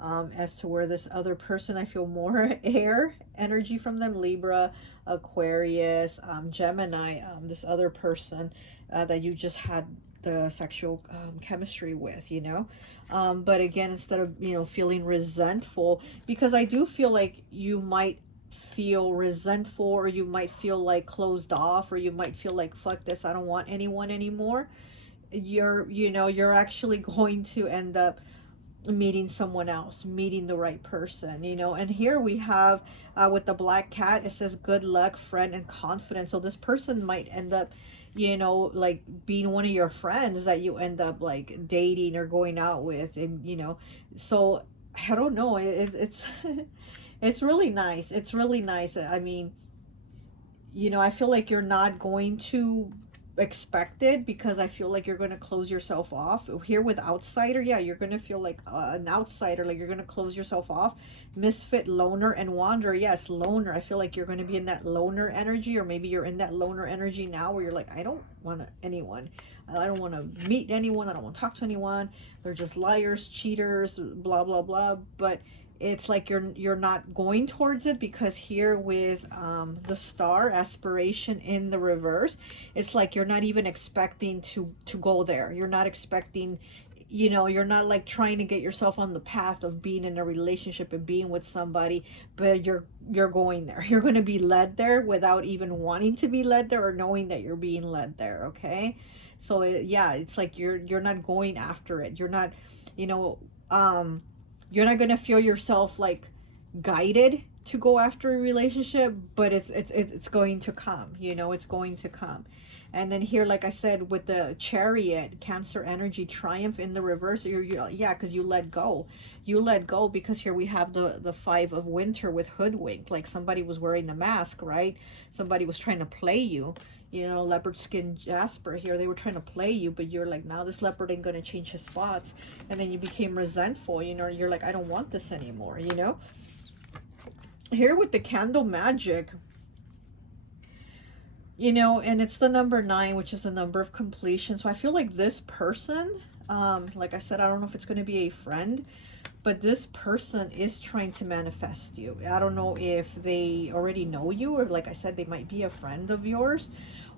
As to where this other person, I feel more air energy from them, Libra, Aquarius, Gemini, this other person that you just had the sexual chemistry with, you know. But again, instead of, you know, feeling resentful, because I do feel like you might feel resentful, or you might feel like closed off, or you might feel like, fuck this, I don't want anyone anymore. You're, you know, you're actually going to end up meeting someone else, meeting the right person, you know. And here we have with the black cat, it says good luck, friend, and confidence. So this person might end up, you know, like being one of your friends that you end up like dating or going out with. And you know, so I don't know, it's it's really nice. It's really nice. I mean, you know, I feel like you're not going to expect it, because I feel like you're going to close yourself off. Here with outsider, yeah, you're going to feel like an outsider, like you're going to close yourself off. Misfit, loner, and wanderer. Yes, loner. I feel like you're going to be in that loner energy, or maybe you're in that loner energy now where you're like, I don't want anyone. I don't want to meet anyone. I don't want to talk to anyone. They're just liars, cheaters, blah, blah, blah. But it's like you're not going towards it, because here with the star, aspiration in the reverse, it's like you're not even expecting to go there. You're not expecting, you know, you're not like trying to get yourself on the path of being in a relationship and being with somebody, but you're going there. You're going to be led there without even wanting to be led there, or knowing that you're being led there. Okay, so yeah, it's like you're not going after it. You're not, you know, you're not going to feel yourself like guided to go after a relationship, but it's going to come, you know, it's going to come. And then here, like I said, with the Chariot, Cancer energy, triumph in the reverse. Yeah, because you let go. You let go, because here we have the Five of Winter with hoodwink. Like somebody was wearing a mask, right? Somebody was trying to play you. You know, leopard skin Jasper here, they were trying to play you, but you're like, now this leopard ain't going to change his spots. And then you became resentful, you know, you're like, I don't want this anymore, you know. Here with the candle magic, you know, and it's the number 9, which is the number of completion. So I feel like this person, like I said, I don't know if it's going to be a friend, but this person is trying to manifest you. I don't know if they already know you, or like I said, they might be a friend of yours,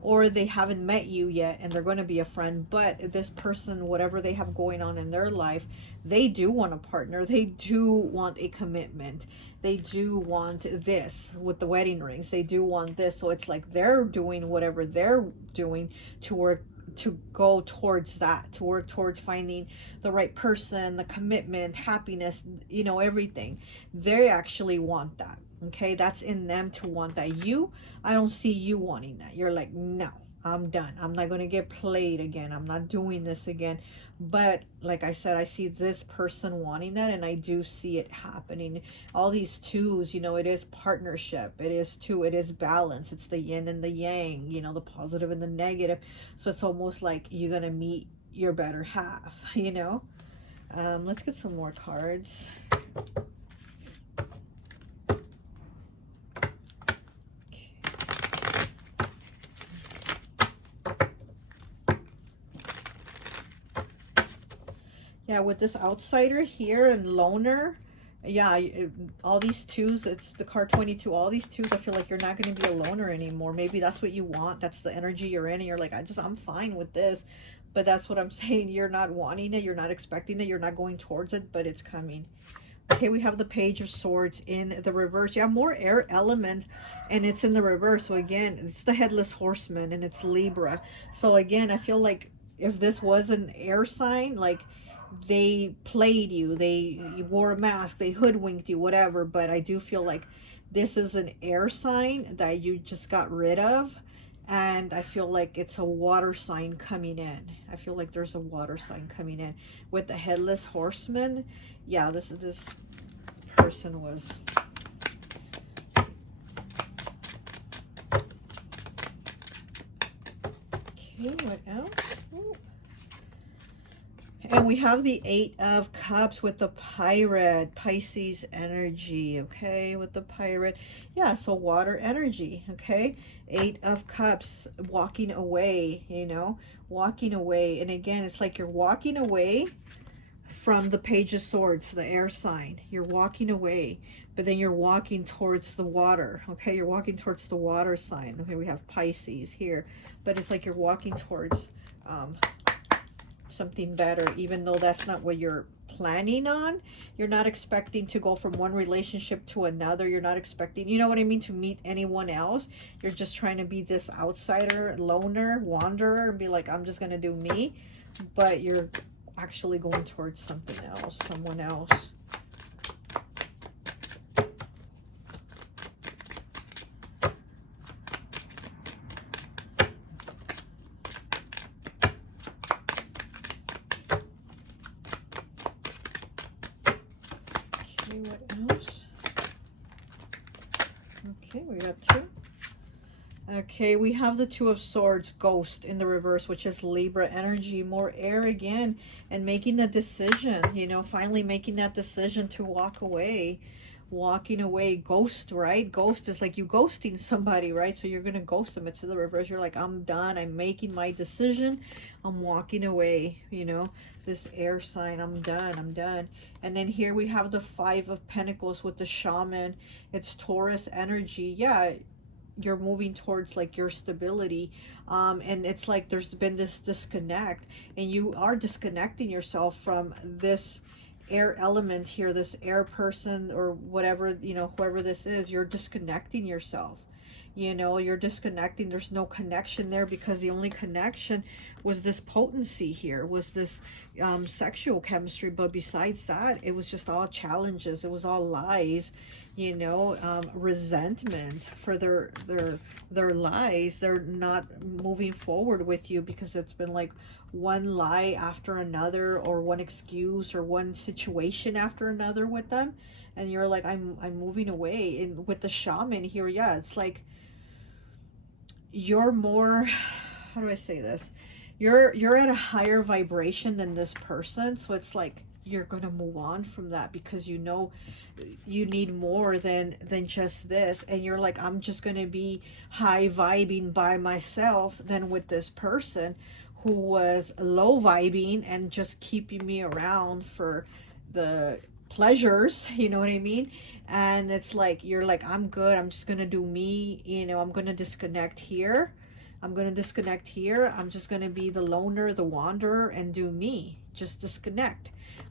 or they haven't met you yet and they're going to be a friend. But this person, whatever they have going on in their life, they do want a partner. They do want a commitment. They do want this with the wedding rings. They do want this. So it's like they're doing whatever they're doing to work, to go towards that, to work towards finding the right person, the commitment, happiness, you know, everything. They actually want that. Okay, that's in them to want that. You, I don't see you wanting that. You're like, no, I'm done. I'm not going to get played again. I'm not doing this again. But like I said, I see this person wanting that, and I do see it happening. All these twos, you know, it is partnership. It is two. It is balance. It's the yin and the yang, you know, the positive and the negative. So it's almost like you're going to meet your better half, you know. Let's get some more cards. Yeah, with this outsider here and loner, yeah, all these twos, it's the card 22, all these twos, I feel like you're not going to be a loner anymore. Maybe that's what you want. That's the energy you're in, and you're like, I'm fine with this. But that's what I'm saying. You're not wanting it. You're not expecting it. You're not going towards it, but it's coming. Okay, we have the Page of Swords in the reverse. Yeah, more air element, and it's in the reverse. So again, it's the Headless Horseman, and it's Libra. So again, I feel like if this was an air sign, like they played you, you wore a mask, they hoodwinked you, whatever. But I do feel like this is an air sign that you just got rid of. And I feel like it's a water sign coming in. I feel like there's a water sign coming in with the Headless Horseman. Yeah, this person was. Okay, what else? Ooh. And we have the 8 of Cups with the Pirate, Pisces energy, okay, with the Pirate. Yeah, so water energy, okay. 8 of Cups, walking away, you know, walking away. And again, it's like you're walking away from the Page of Swords, the air sign. You're walking away, but then you're walking towards the water, okay. You're walking towards the water sign. Okay, we have Pisces here, but it's like you're walking towards something better, even though that's not what you're planning on. You're not expecting to go from one relationship to another. You're not expecting, you know what I mean, to meet anyone else. You're just trying to be this outsider, loner, wanderer, and be like, I'm just going to do me. But you're actually going towards something else, someone else. What else? Okay, we got 2. Okay, we have the 2 of Swords, Ghost in the reverse, which is Libra energy, more air again, and making the decision, you know, finally making that decision to walk away. Walking away. Ghost, right? Ghost is like you ghosting somebody, right? So you're gonna ghost them. It's in the reverse. You're like, I'm done. I'm making my decision. I'm walking away, you know, this air sign. I'm done. I'm done. And then here we have the 5 of Pentacles with the Shaman. It's Taurus energy. Yeah, you're moving towards like your stability, and it's like there's been this disconnect, and you are disconnecting yourself from this air element here, this air person or whatever, you know, whoever this is. You're disconnecting yourself, you know, you're disconnecting. There's no connection there, because the only connection was this potency here, was this sexual chemistry. But besides that, it was just all challenges. It was all lies, you know, resentment for their lies. They're not moving forward with you because it's been like one lie after another, or one excuse, or one situation after another with them. And you're like, I'm moving away. And with the shaman here, yeah, it's like you're more, how do I say this? You're at a higher vibration than this person. So it's like you're gonna move on from that because you know you need more than just this. And you're like, I'm just gonna be high vibing by myself than with this person who was low vibing and just keeping me around for the pleasures, you know what I mean? And it's like you're like, I'm good, I'm just gonna do me, you know, I'm gonna disconnect here, I'm gonna disconnect here, I'm just gonna be the loner, the wanderer, and do me, just disconnect.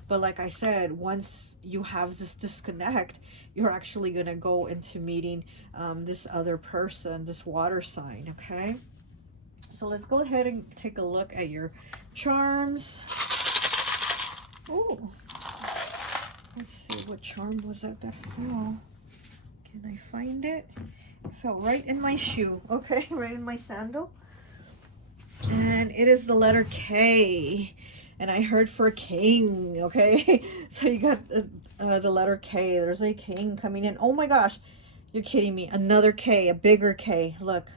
But like I said, once you have this disconnect, you're actually gonna go into meeting this other person, this water sign. Okay, so let's go ahead and take a look at your charms. Oh, let's see, what charm was that fell? Can I find it? It fell right in my shoe. Okay, right in my sandal. And it is the letter K. And I heard for king, okay? So you got the letter K. There's a king coming in. Oh my gosh, you're kidding me. Another K, a bigger K. Look,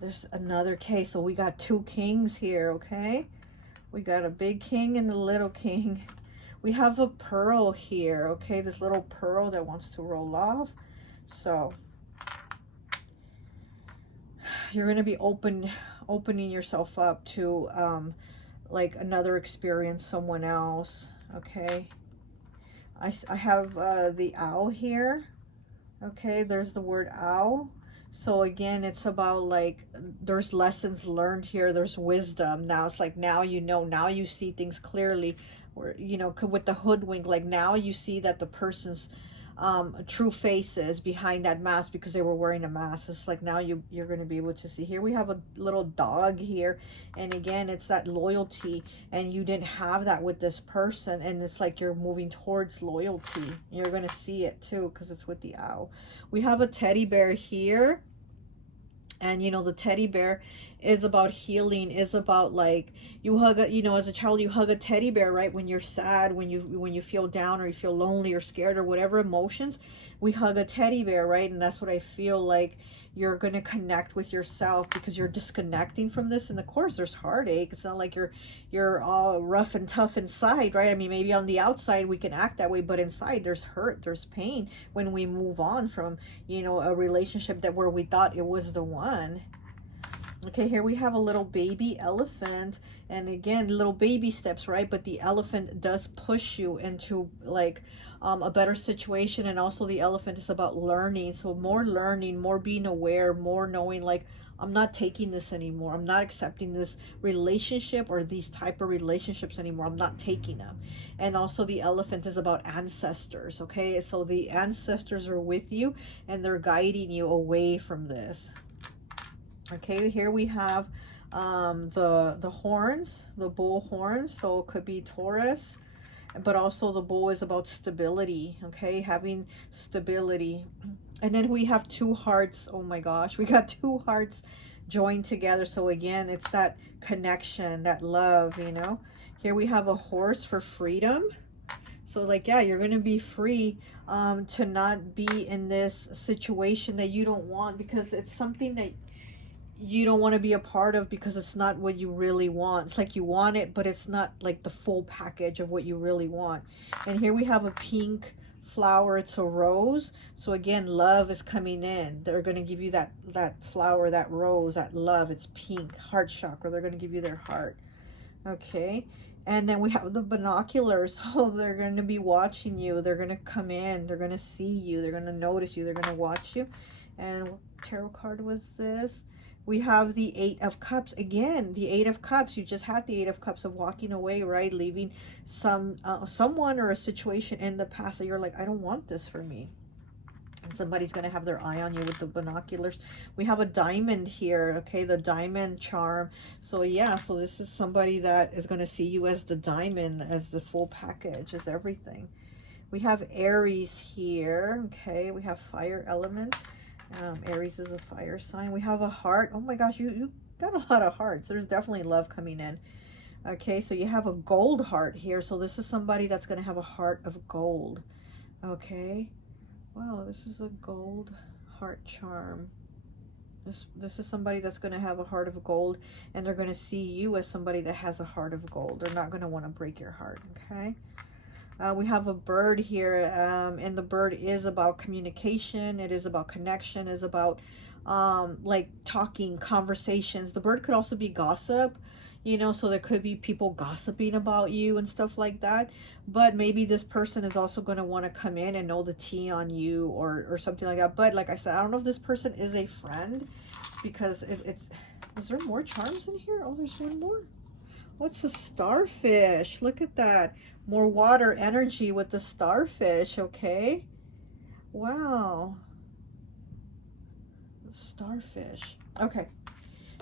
there's another K. So we got two kings here, okay? We got a big king and a little king. We have a pearl here, okay? This little pearl that wants to roll off. So you're going to be opening yourself up to like another experience, someone else. Okay, I have the owl here. Okay, there's the word owl. So again, it's about like there's lessons learned here, there's wisdom. Now it's like, now you know, now you see things clearly. Or, you know, with the hoodwink, like now you see that the person's true faces behind that mask, because they were wearing a mask. It's like now you're going to be able to see. Here we have a little dog here, and again, it's that loyalty, and you didn't have that with this person, and it's like you're moving towards loyalty. You're going to see it too because it's with the owl. We have a teddy bear here, and you know, the teddy bear is about healing, is about like you hug a, you know, as a child you hug a teddy bear, right? When you're sad, when you feel down, or you feel lonely or scared, or whatever emotions, we hug a teddy bear, right? And that's what I feel like you're going to connect with yourself, because you're disconnecting from this. And of course there's heartache. It's not like you're all rough and tough inside, right? I mean, maybe on the outside we can act that way, but inside there's hurt, there's pain when we move on from, you know, a relationship that where we thought it was the one. Okay, here we have a little baby elephant, and again, little baby steps, right? But the elephant does push you into like a better situation. And also the elephant is about learning. So more learning, more being aware, more knowing like, I'm not taking this anymore. I'm not accepting this relationship or these type of relationships anymore. I'm not taking them. And also the elephant is about ancestors, okay? So the ancestors are with you and they're guiding you away from this. Okay, here we have the horns, the bull horns. So it could be Taurus, but also the bull is about stability, okay? Having stability. And then we have two hearts. Oh my gosh, we got two hearts joined together. So again, it's that connection, that love, you know? Here we have a horse for freedom. So like, yeah, you're going to be free to not be in this situation that you don't want, because it's something that you don't want to be a part of, because it's not what you really want. It's like you want it, but it's not like the full package of what you really want. And here we have a pink flower. It's a rose. So again, love is coming in. They're going to give you that flower, that rose, that love. It's pink, heart chakra. They're going to give you their heart. Okay. And then we have the binoculars. So they're going to be watching you. They're going to come in. They're going to see you. They're going to notice you. They're going to watch you. And what tarot card was this? We have the Eight of Cups. Again, the Eight of Cups. You just had the Eight of Cups of walking away, right? Leaving someone or a situation in the past that you're like, I don't want this for me. and somebody's going to have their eye on you with the binoculars. We have a diamond here, okay, the diamond charm. So yeah, so this is somebody that is going to see you as the diamond, as the full package, as everything. We have Aries here, okay, we have fire element. Aries is a fire sign. We have a heart. Oh my gosh, you got a lot of hearts. There's definitely love coming in. Okay, so you have a gold heart here. So this is somebody that's going to have a heart of gold. Okay. Wow, this is a gold heart charm. This is somebody that's going to have a heart of gold, and they're going to see you as somebody that has a heart of gold. They're not going to want to break your heart, okay? We have a bird here, and the bird is about communication. It is about connection. It is about like talking, conversations. The bird could also be gossip, you know, so there could be people gossiping about you and stuff like that. But maybe this person is also going to want to come in and know the tea on you, or something like that. But like I said, I don't know if this person is a friend, because it's... Is there more charms in here? Oh, there's one more. What's a starfish? Look at that. More water energy with the starfish, okay? Wow. Starfish. Okay.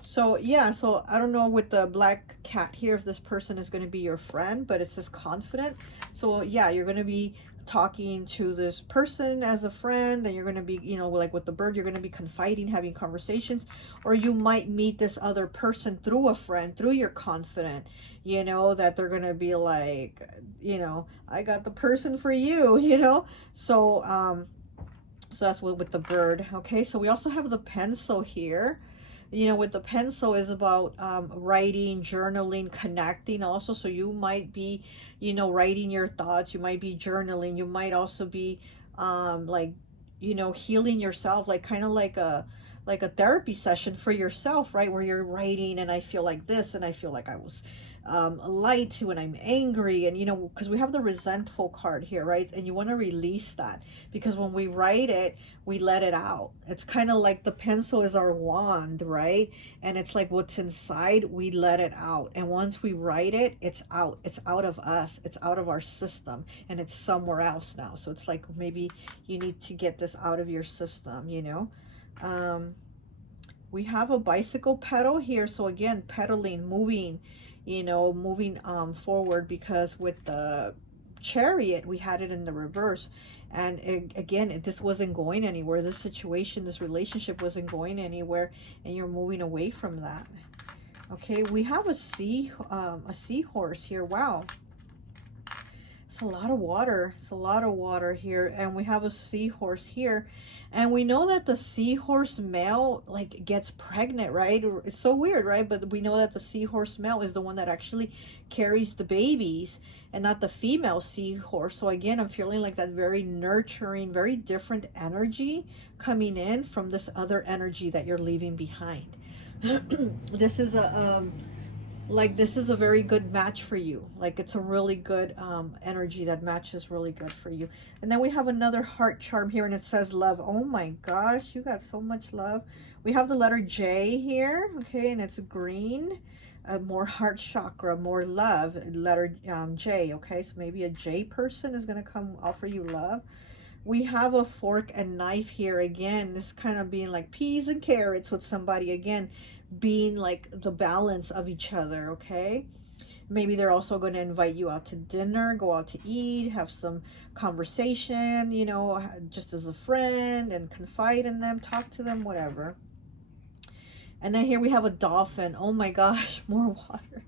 So, yeah, so I don't know with the black cat here if this person is going to be your friend, but it says confident. So, yeah, you're going to be talking to this person as a friend, and you're going to be, you know, like with the bird, you're going to be confiding, having conversations, or you might meet this other person through a friend, through your confidant, you know, that they're going to be like, you know, I got the person for you, you know. So, so that's what with the bird. Okay, so we also have the pencil here. You know, with the pencil is about writing, journaling, connecting also. So you might be, you know, writing your thoughts. You might be journaling. You might also be like, you know, healing yourself, like kind of like a therapy session for yourself, right? Where you're writing, and I feel like this, and I feel like I was lied to, and I'm angry, and you know, because we have the resentful card here, right? And you want to release that, because when we write it, we let it out. It's kind of like the pencil is our wand, right? And it's like what's inside, we let it out. And once we write it, it's out. It's out of us. It's out of our system, and it's somewhere else now. So it's like maybe you need to get this out of your system, you know. We have a bicycle pedal here. So again, pedaling, moving, you know, moving forward, because with the chariot, we had it in the reverse. And again, this wasn't going anywhere. This situation, this relationship wasn't going anywhere, and you're moving away from that. Okay, we have a seahorse here. Wow. It's a lot of water. It's a lot of water here. And we have a seahorse here. And we know that the seahorse male like gets pregnant, right? It's so weird, right? But we know that the seahorse male is the one that actually carries the babies, and not the female seahorse. So again, I'm feeling like that very nurturing, very different energy coming in from this other energy that you're leaving behind. This is a like this is a very good match for you. Like it's a really good energy that matches really good for you. And then we have another heart charm here, and it says love. Oh my gosh, you got so much love. We have the letter J here, okay, and it's green. More heart chakra, more love, letter J, okay? So maybe a J person is going to come offer you love. We have a fork and knife here again. This kind of being like peas and carrots with somebody, again being like the balance of each other, okay? Maybe they're also going to invite you out to dinner, go out to eat, have some conversation, you know, just as a friend, and confide in them, talk to them, whatever. And then here we have a dolphin. Oh my gosh, more water.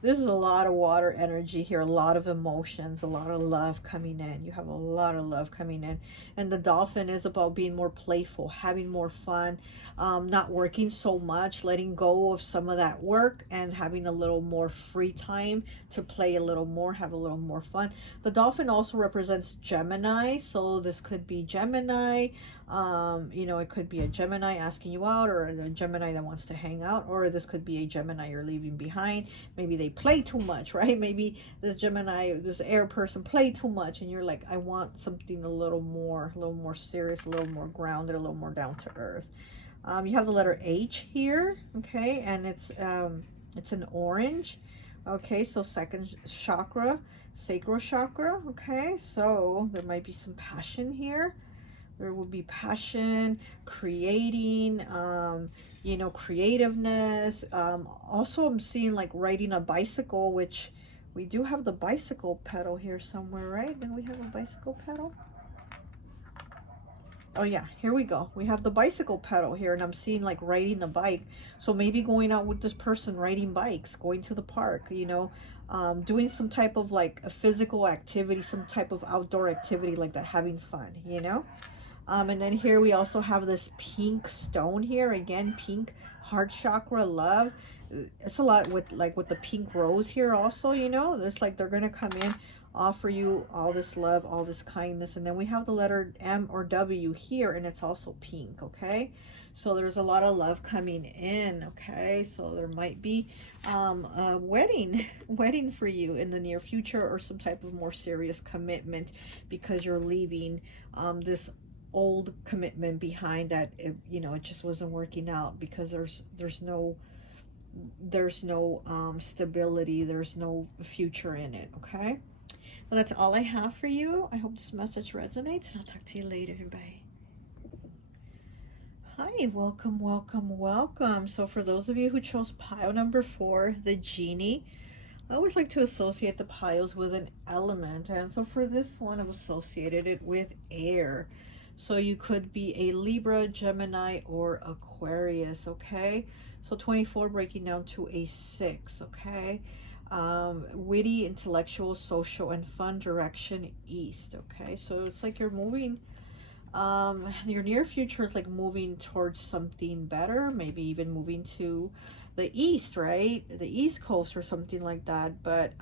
This is a lot of water energy here, a lot of emotions, a lot of love coming in. You have a lot of love coming in. And the dolphin is about being more playful, having more fun, not working so much, letting go of some of that work, and having a little more free time to play a little more, have a little more fun. The dolphin also represents Gemini, so this could be Gemini. You know, it could be a Gemini asking you out, or a Gemini that wants to hang out, or this could be a Gemini you're leaving behind. Maybe they play too much, right? Maybe this Gemini, this air person play too much, and you're like, I want something a little more serious, a little more grounded, a little more down to earth. You have the letter H here, okay, and it's an orange. Okay, so second chakra, sacral chakra. Okay, so there might be some passion here. There will be passion, creating, you know, creativeness. Also, I'm seeing like riding a bicycle, which we do have the bicycle pedal here somewhere, right? Then we have a bicycle pedal. Oh yeah, here we go. We have the bicycle pedal here, and I'm seeing like riding the bike. So maybe going out with this person riding bikes, going to the park, you know, doing some type of like a physical activity, some type of outdoor activity like that, having fun, you know. And then here we also have this pink stone here. Again, pink, heart chakra, love. It's a lot with like with the pink rose here also, you know. It's like they're gonna come in, offer you all this love, all this kindness. And then we have the letter M or W here, and it's also pink, okay? So there's a lot of love coming in, okay? So there might be a wedding for you in the near future, or some type of more serious commitment, because you're leaving this old commitment behind that. You know, it just wasn't working out, because there's no stability, there's no future in it, okay? Well, that's all I have for you. I hope this message resonates, and I'll talk to you later. Bye. Hi, welcome, welcome, welcome. So for those of you who chose pile number 4, the genie, I always like to associate the piles with an element, and so for this one I've associated it with air. So you could be a Libra, Gemini, or Aquarius, okay? So 24 breaking down to a 6, okay? Witty, intellectual, social, and fun, direction east, okay? So it's like you're moving, your near future is like moving towards something better, maybe even moving to the east, right? The East Coast or something like that. But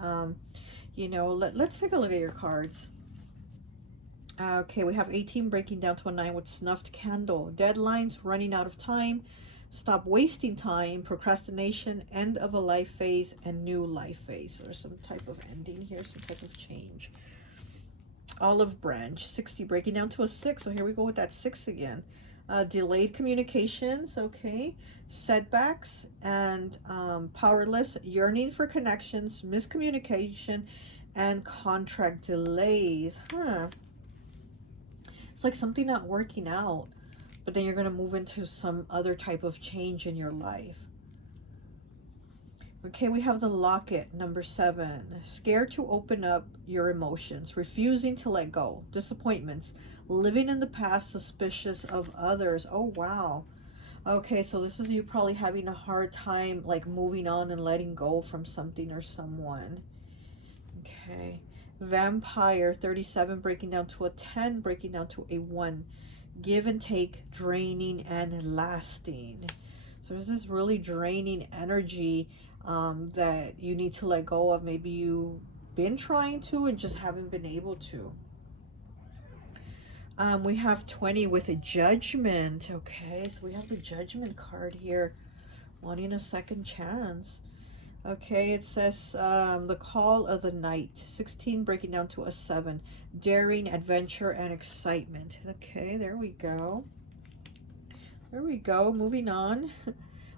you know, let's take a look at your cards. Okay, we have 18 breaking down to a 9 with snuffed candle. Deadlines, running out of time, stop wasting time, procrastination, end of a life phase, and new life phase. There's some type of ending here, some type of change. Olive branch, 60 breaking down to a 6. So here we go with that 6 again. Delayed communications, okay. Setbacks and powerless, yearning for connections, miscommunication, and contract delays. It's like something not working out, but then you're going to move into some other type of change in your life. Okay, we have the locket, number 7. Scared to open up your emotions, refusing to let go, disappointments, living in the past, suspicious of others. Oh, wow. Okay, so this is you probably having a hard time like moving on and letting go from something or someone. Okay. Vampire, 37 breaking down to a 10, breaking down to a 1. Give and take, draining and lasting. So there's this really draining energy that you need to let go of. Maybe you've been trying to and just haven't been able to. We have 20 with a judgment. Okay, so we have the judgment card here, wanting a second chance. Okay, it says the call of the night, 16 breaking down to a 7, daring, adventure, and excitement. Okay, there we go. There we go. Moving on.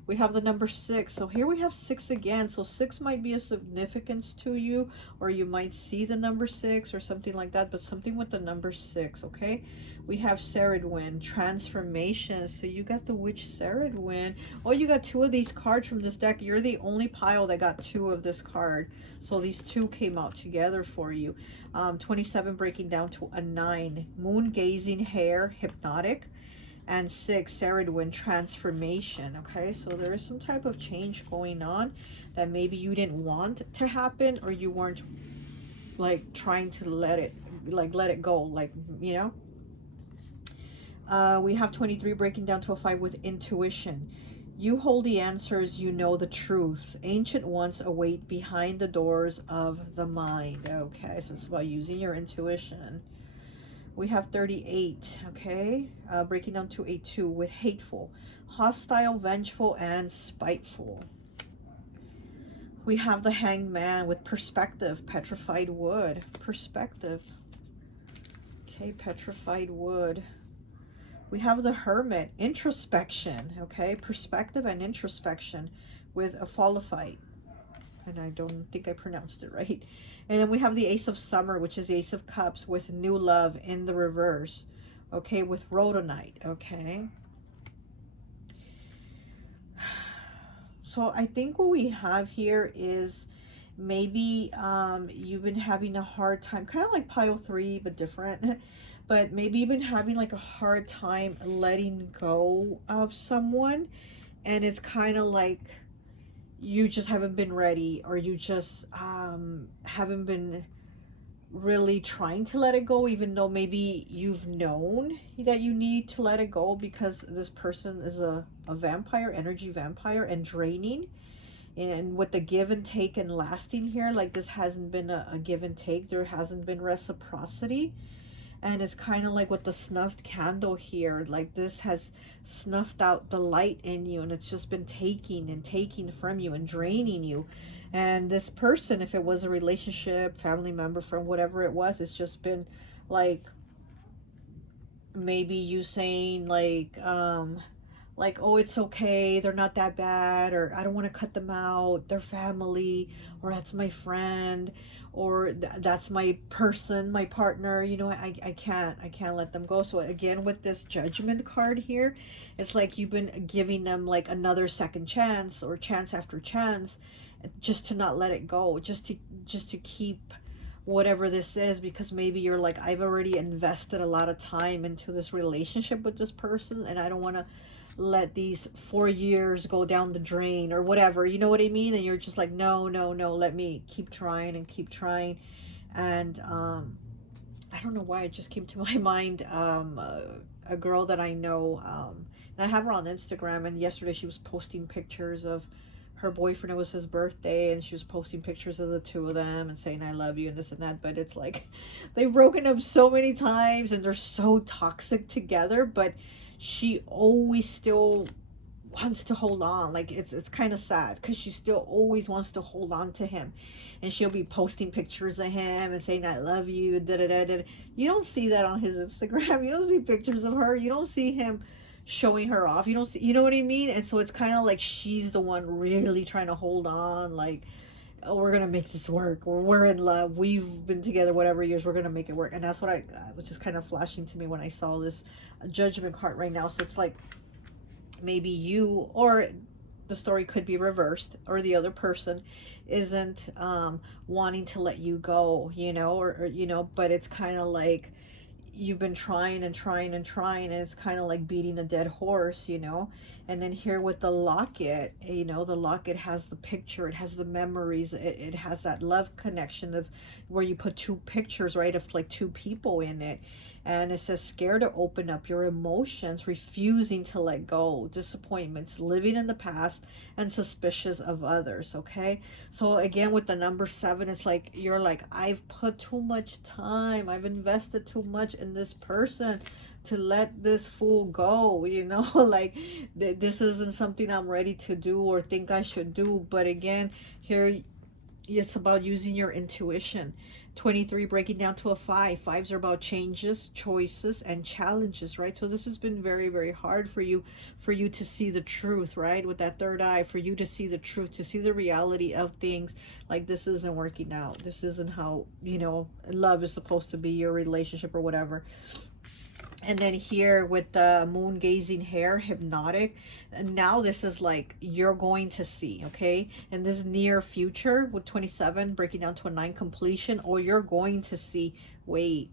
We have the number 6. So here we have 6 again. So 6 might be a significance to you, or you might see the number 6 or something like that, but something with the number 6, okay? We have Clairaudience, transformation. So you got the witch Clairaudience. Oh, you got 2 of these cards from this deck. You're the only pile that got 2 of this card. So these 2 came out together for you. 27 breaking down to a 9. Moon gazing, hair, hypnotic. And 6, Clairaudience, transformation. Okay, so there is some type of change going on that maybe you didn't want to happen, or you weren't like trying to let it go, like, you know. We have 23 breaking down to a 5 with intuition. You hold the answers, you know the truth. Ancient ones await behind the doors of the mind. Okay, so it's about using your intuition. We have 38, okay, breaking down to a 2 with hateful, hostile, vengeful, and spiteful. We have the hanged man with perspective, petrified wood, perspective. Okay, petrified wood. We have the hermit, introspection, okay, perspective and introspection with a folophyte. And I don't think I pronounced it right. And then we have the Ace of Summer, which is the Ace of Cups with new love in the reverse. okay, with rhodonite, okay? So I think what we have here is maybe you've been having a hard time, kind of like pile 3 but different. But maybe you've been having like a hard time letting go of someone, and it's kind of like you just haven't been ready, or you just haven't been really trying to let it go, even though maybe you've known that you need to let it go, because this person is a vampire, energy vampire, and draining. And with the give and take and lasting here, like this hasn't been a give and take, there hasn't been reciprocity. And it's kind of like with the snuffed candle here, like this has snuffed out the light in you, and it's just been taking and taking from you and draining you. And this person, if it was a relationship, family member, friend, whatever it was, it's just been like maybe you saying like, oh, it's okay, they're not that bad, or I don't want to cut them out, they're family, or that's my friend, or that's my person, my partner, you know, I can't let them go. So again, with this judgment card here, it's like you've been giving them like another second chance, or chance after chance, just to not let it go, just to keep whatever this is, because maybe you're like, I've already invested a lot of time into this relationship with this person, and I don't want to let these 4 years go down the drain, or whatever, you know what I mean? And you're just like, no, no, no, let me keep trying and keep trying. And I don't know why it just came to my mind, a girl that I know, and I have her on Instagram, and yesterday she was posting pictures of her boyfriend. It was his birthday, and she was posting pictures of the two of them and saying I love you and this and that. But it's like they've broken up so many times, and they're so toxic together, but she always still wants to hold on. Like it's kind of sad, because she still always wants to hold on to him, and she'll be posting pictures of him and saying I love you, da da da da. You don't see that on his Instagram. You don't see pictures of her. You don't see him showing her off. You don't see, you know what I mean? And so it's kind of like she's the one really trying to hold on, like, oh, we're gonna make this work, or we're in love, we've been together whatever years, we're gonna make it work. And that's what I was just kind of flashing to me when I saw this judgment card right now. So it's like maybe you, or the story could be reversed, or the other person isn't wanting to let you go, you know, or you know, but it's kind of like you've been trying and trying and trying, and it's kind of like beating a dead horse, you know. And then here with the locket, you know, the locket has the picture, it has the memories, it has that love connection of where you put two pictures, right, of like two people in it. And it says scared to open up your emotions, refusing to let go, disappointments, living in the past, and suspicious of others. Okay, so again with the number 7, it's like you're like, I've put too much time, I've invested too much in this person to let this fool go, you know. Like this isn't something I'm ready to do or think I should do. But again, here it's about using your intuition. 23 breaking down to a 5. Fives are about changes, choices, and challenges, right? So this has been very, very hard for you to see the truth, right? With that third eye, for you to see the truth, to see the reality of things. Like, this isn't working out. This isn't how, you know, love is supposed to be, your relationship or whatever. And then here with the moon gazing hair, hypnotic. And now this is like you're going to see, okay, in this near future with 27 breaking down to a 9, completion. Or you're going to see, wait,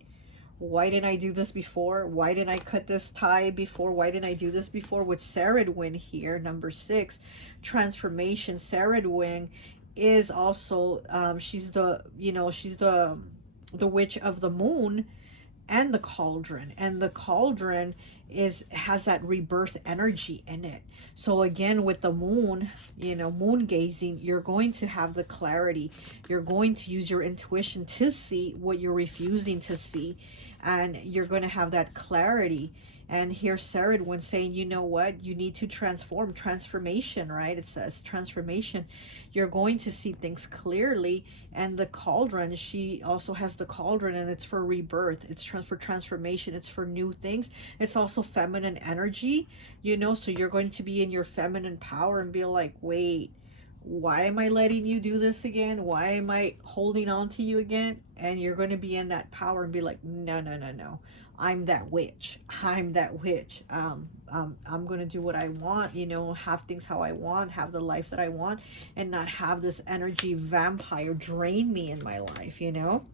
why didn't I do this before? Why didn't I cut this tie before? Why didn't I do this before? With Clairaudient here, number 6, transformation. Clairaudient is also she's the, you know, she's the witch of the moon and the cauldron. And the cauldron has that rebirth energy in it. So again with the moon, you know, moon gazing, you're going to have the clarity, you're going to use your intuition to see what you're refusing to see, and you're going to have that clarity. And here Sarah when saying, you know what, you need to transform, transformation, right? It says transformation. You're going to see things clearly. And the cauldron, she also has the cauldron, and it's for rebirth, it's for transformation, it's for new things. It's also feminine energy, you know, so you're going to be in your feminine power and be like, wait, why am I letting you do this again? Why am I holding on to you again? And you're going to be in that power and be like, no, no, no, no. I'm that witch. I'm that witch. I'm going to do what I want, you know, have things how I want, have the life that I want, and not have this energy vampire drain me in my life, you know?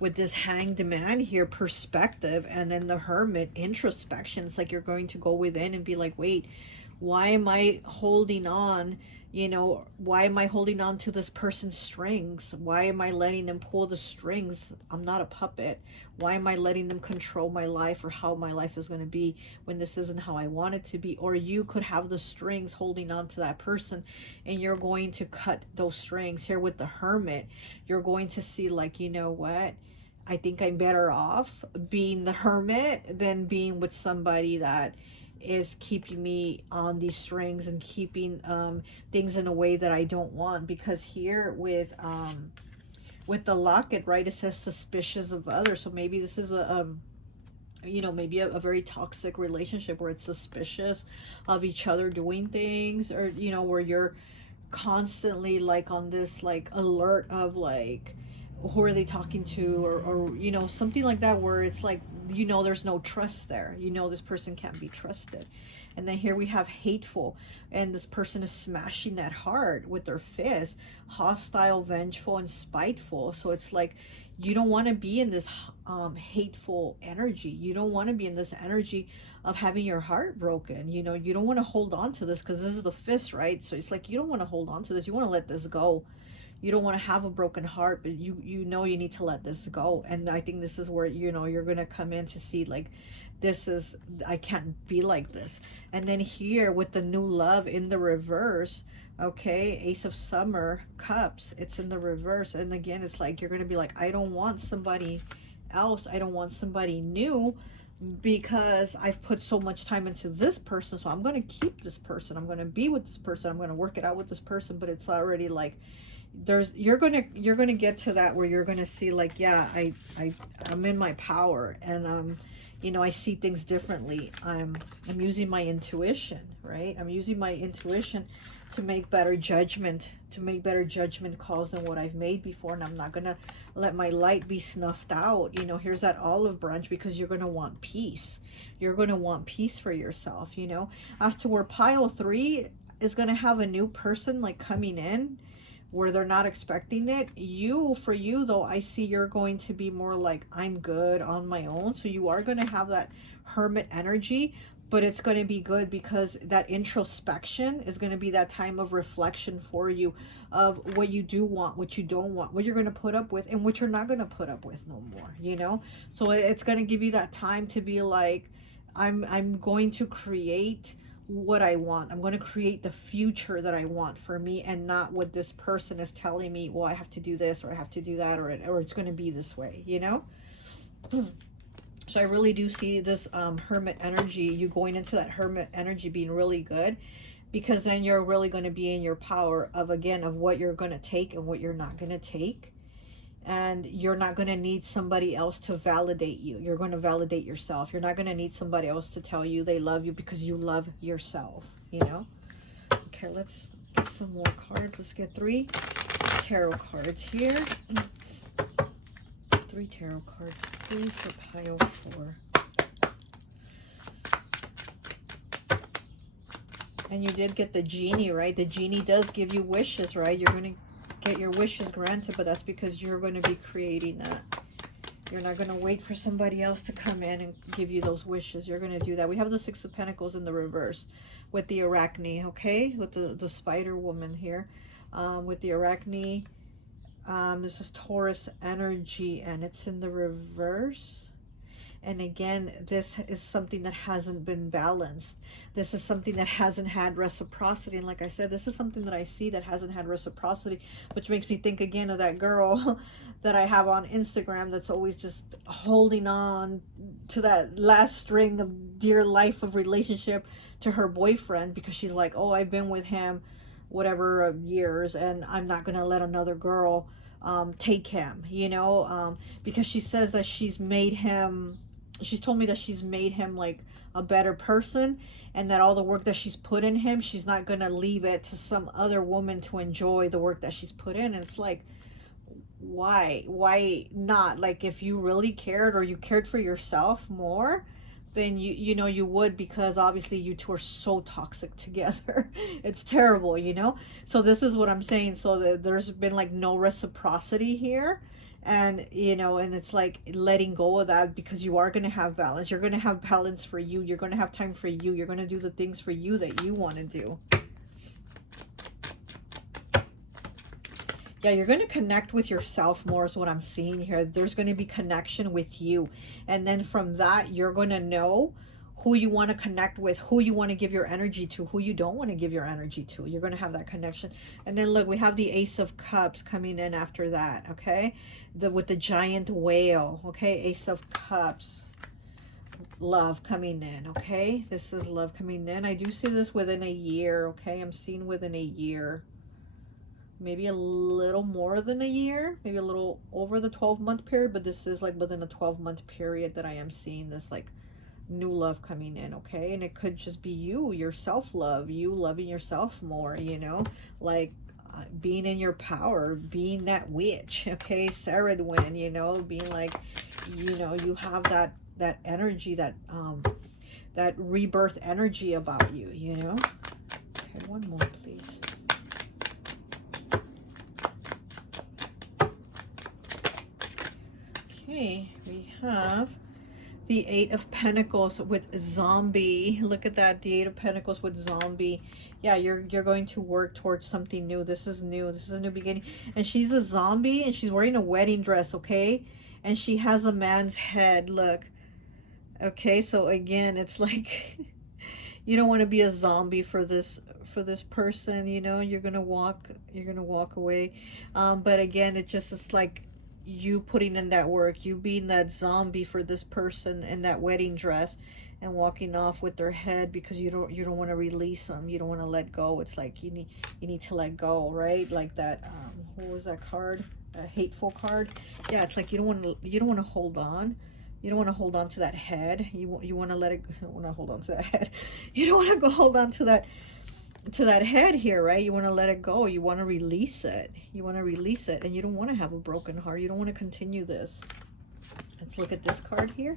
With this hanged man here, perspective, and then the hermit, introspection. It's like you're going to go within and be like, wait, why am I holding on? You know, why am I holding on to this person's strings? Why am I letting them pull the strings? I'm not a puppet. Why am I letting them control my life or how my life is going to be when this isn't how I want it to be? Or you could have the strings holding on to that person, and you're going to cut those strings. Here with the hermit, you're going to see like, you know what? I think I'm better off being the hermit than being with somebody that is keeping me on these strings and keeping things in a way that I don't want. Because here with the locket, right, it says suspicious of others. So maybe this is a you know, maybe a very toxic relationship where it's suspicious of each other doing things, or you know, where you're constantly like on this like alert of like, who are they talking to, or you know, something like that, where it's like, you know, there's no trust there, you know, this person can't be trusted. And then here we have hateful, and this person is smashing that heart with their fist, hostile, vengeful, and spiteful. So it's like, you don't want to be in this hateful energy. You don't want to be in this energy of having your heart broken. You know, you don't want to hold on to this, because this is the fist, right? So it's like, you don't want to hold on to this. You want to let this go. You don't want to have a broken heart, but you know you need to let this go. And I think this is where, you know, you're gonna come in to see like, this is, I can't be like this. And then here with the new love in the reverse, okay, Ace of Summer Cups, it's in the reverse. And again, it's like you're gonna be like, I don't want somebody else, I don't want somebody new, because I've put so much time into this person, so I'm going to keep this person, I'm going to be with this person, I'm going to work it out with this person. But it's already like, there's, you're gonna get to that where you're gonna see like, yeah, I'm in my power, and you know, I see things differently. I'm using my intuition, right? I'm using my intuition to make better judgment, calls than what I've made before. And I'm not gonna let my light be snuffed out. You know, here's that olive branch, because you're gonna want peace. You're gonna want peace for yourself, you know. As to where pile 3 is gonna have a new person like coming in where they're not expecting it. For you though, I see you're going to be more like, I'm good on my own. So you are going to have that hermit energy, but it's going to be good, because that introspection is going to be that time of reflection for you, of what you do want, what you don't want, what you're going to put up with, and what you're not going to put up with no more, you know. So it's going to give you that time to be like, I'm going to create what I want. I'm going to create the future that I want for me, and not what this person is telling me, well, I have to do this, or I have to do that, or it's going to be this way, you know. So I really do see this hermit energy, you going into that hermit energy being really good, because then you're really going to be in your power of, again, of what you're going to take and what you're not going to take. And you're not going to need somebody else to validate you. You're going to validate yourself. You're not going to need somebody else to tell you they love you, because you love yourself, you know. Okay, let's get some more cards. Let's get 3 tarot cards here. 3 tarot cards, please, for pile 4. And you did get the genie, right? The genie does give you wishes, right? You're going to get your wishes granted, but that's because you're going to be creating that. You're not going to wait for somebody else to come in and give you those wishes. You're going to do that. We have the 6 of Pentacles in the reverse with the Arachne, okay? With the spider woman here. With the Arachne, this is Taurus energy, and it's in the reverse. And again, this is something that hasn't been balanced. This is something that hasn't had reciprocity. And like I said, this is something that I see that hasn't had reciprocity, which makes me think again of that girl that I have on Instagram that's always just holding on to that last string of dear life of relationship to her boyfriend, because she's like, oh, I've been with him whatever years, and I'm not going to let another girl take him, you know, because she says that she's made him, she's told me that she's made him like a better person, and that all the work that she's put in him, she's not going to leave it to some other woman to enjoy the work that she's put in. And it's like, why not? Like, if you really cared, or you cared for yourself more, then you know you would, because obviously you two are so toxic together. It's terrible, you know. So this is what I'm saying. So there's been like no reciprocity here, and you know, and it's like letting go of that, because you are going to have balance. You're going to have balance for you. You're going to have time for you. You're going to do the things for you that you want to do. Yeah, you're going to connect with yourself more is what I'm seeing here. There's going to be connection with you. And then from that, you're going to know who you want to connect with, who you want to give your energy to, who you don't want to give your energy to. You're going to have that connection. And then look, we have the Ace of Cups coming in after that, okay? With the giant whale, okay? Ace of Cups. Love coming in, okay? This is love coming in. I do see this within a year, okay? I'm seeing within a year. Maybe a little more than a year, maybe a little over the 12-month period, but this is like within a 12-month period that I am seeing this like new love coming in, okay? And it could just be you, your self-love, you loving yourself more, you know, like being in your power, being that witch, okay? Clairaudient, you know, being like, you know, you have that energy, that rebirth energy about you, you know. Okay, one more, please. Okay, we have the Eight of Pentacles with zombie. Look at that, the Eight of Pentacles with zombie. Yeah, you're going to work towards something new. This is new. This is a new beginning. And she's a zombie, and she's wearing a wedding dress, okay? And she has a man's head. Look. Okay, so again, it's like you don't want to be a zombie for this person, you know. You're gonna walk away. But again, it just is like you putting in that work, you being that zombie for this person in that wedding dress, and walking off with their head, because you don't want to release them, you don't want to let go. It's like you need to let go, right? Like that what was that card? A hateful card. Yeah, it's like you don't want to hold on. You don't want to hold on to that head. You want to let it. You don't want to hold on to that head. You don't want to go hold on to that head here, right? You want to let it go. You want to release it. You want to release it, and you don't want to have a broken heart. You don't want to continue this. Let's look at this card here.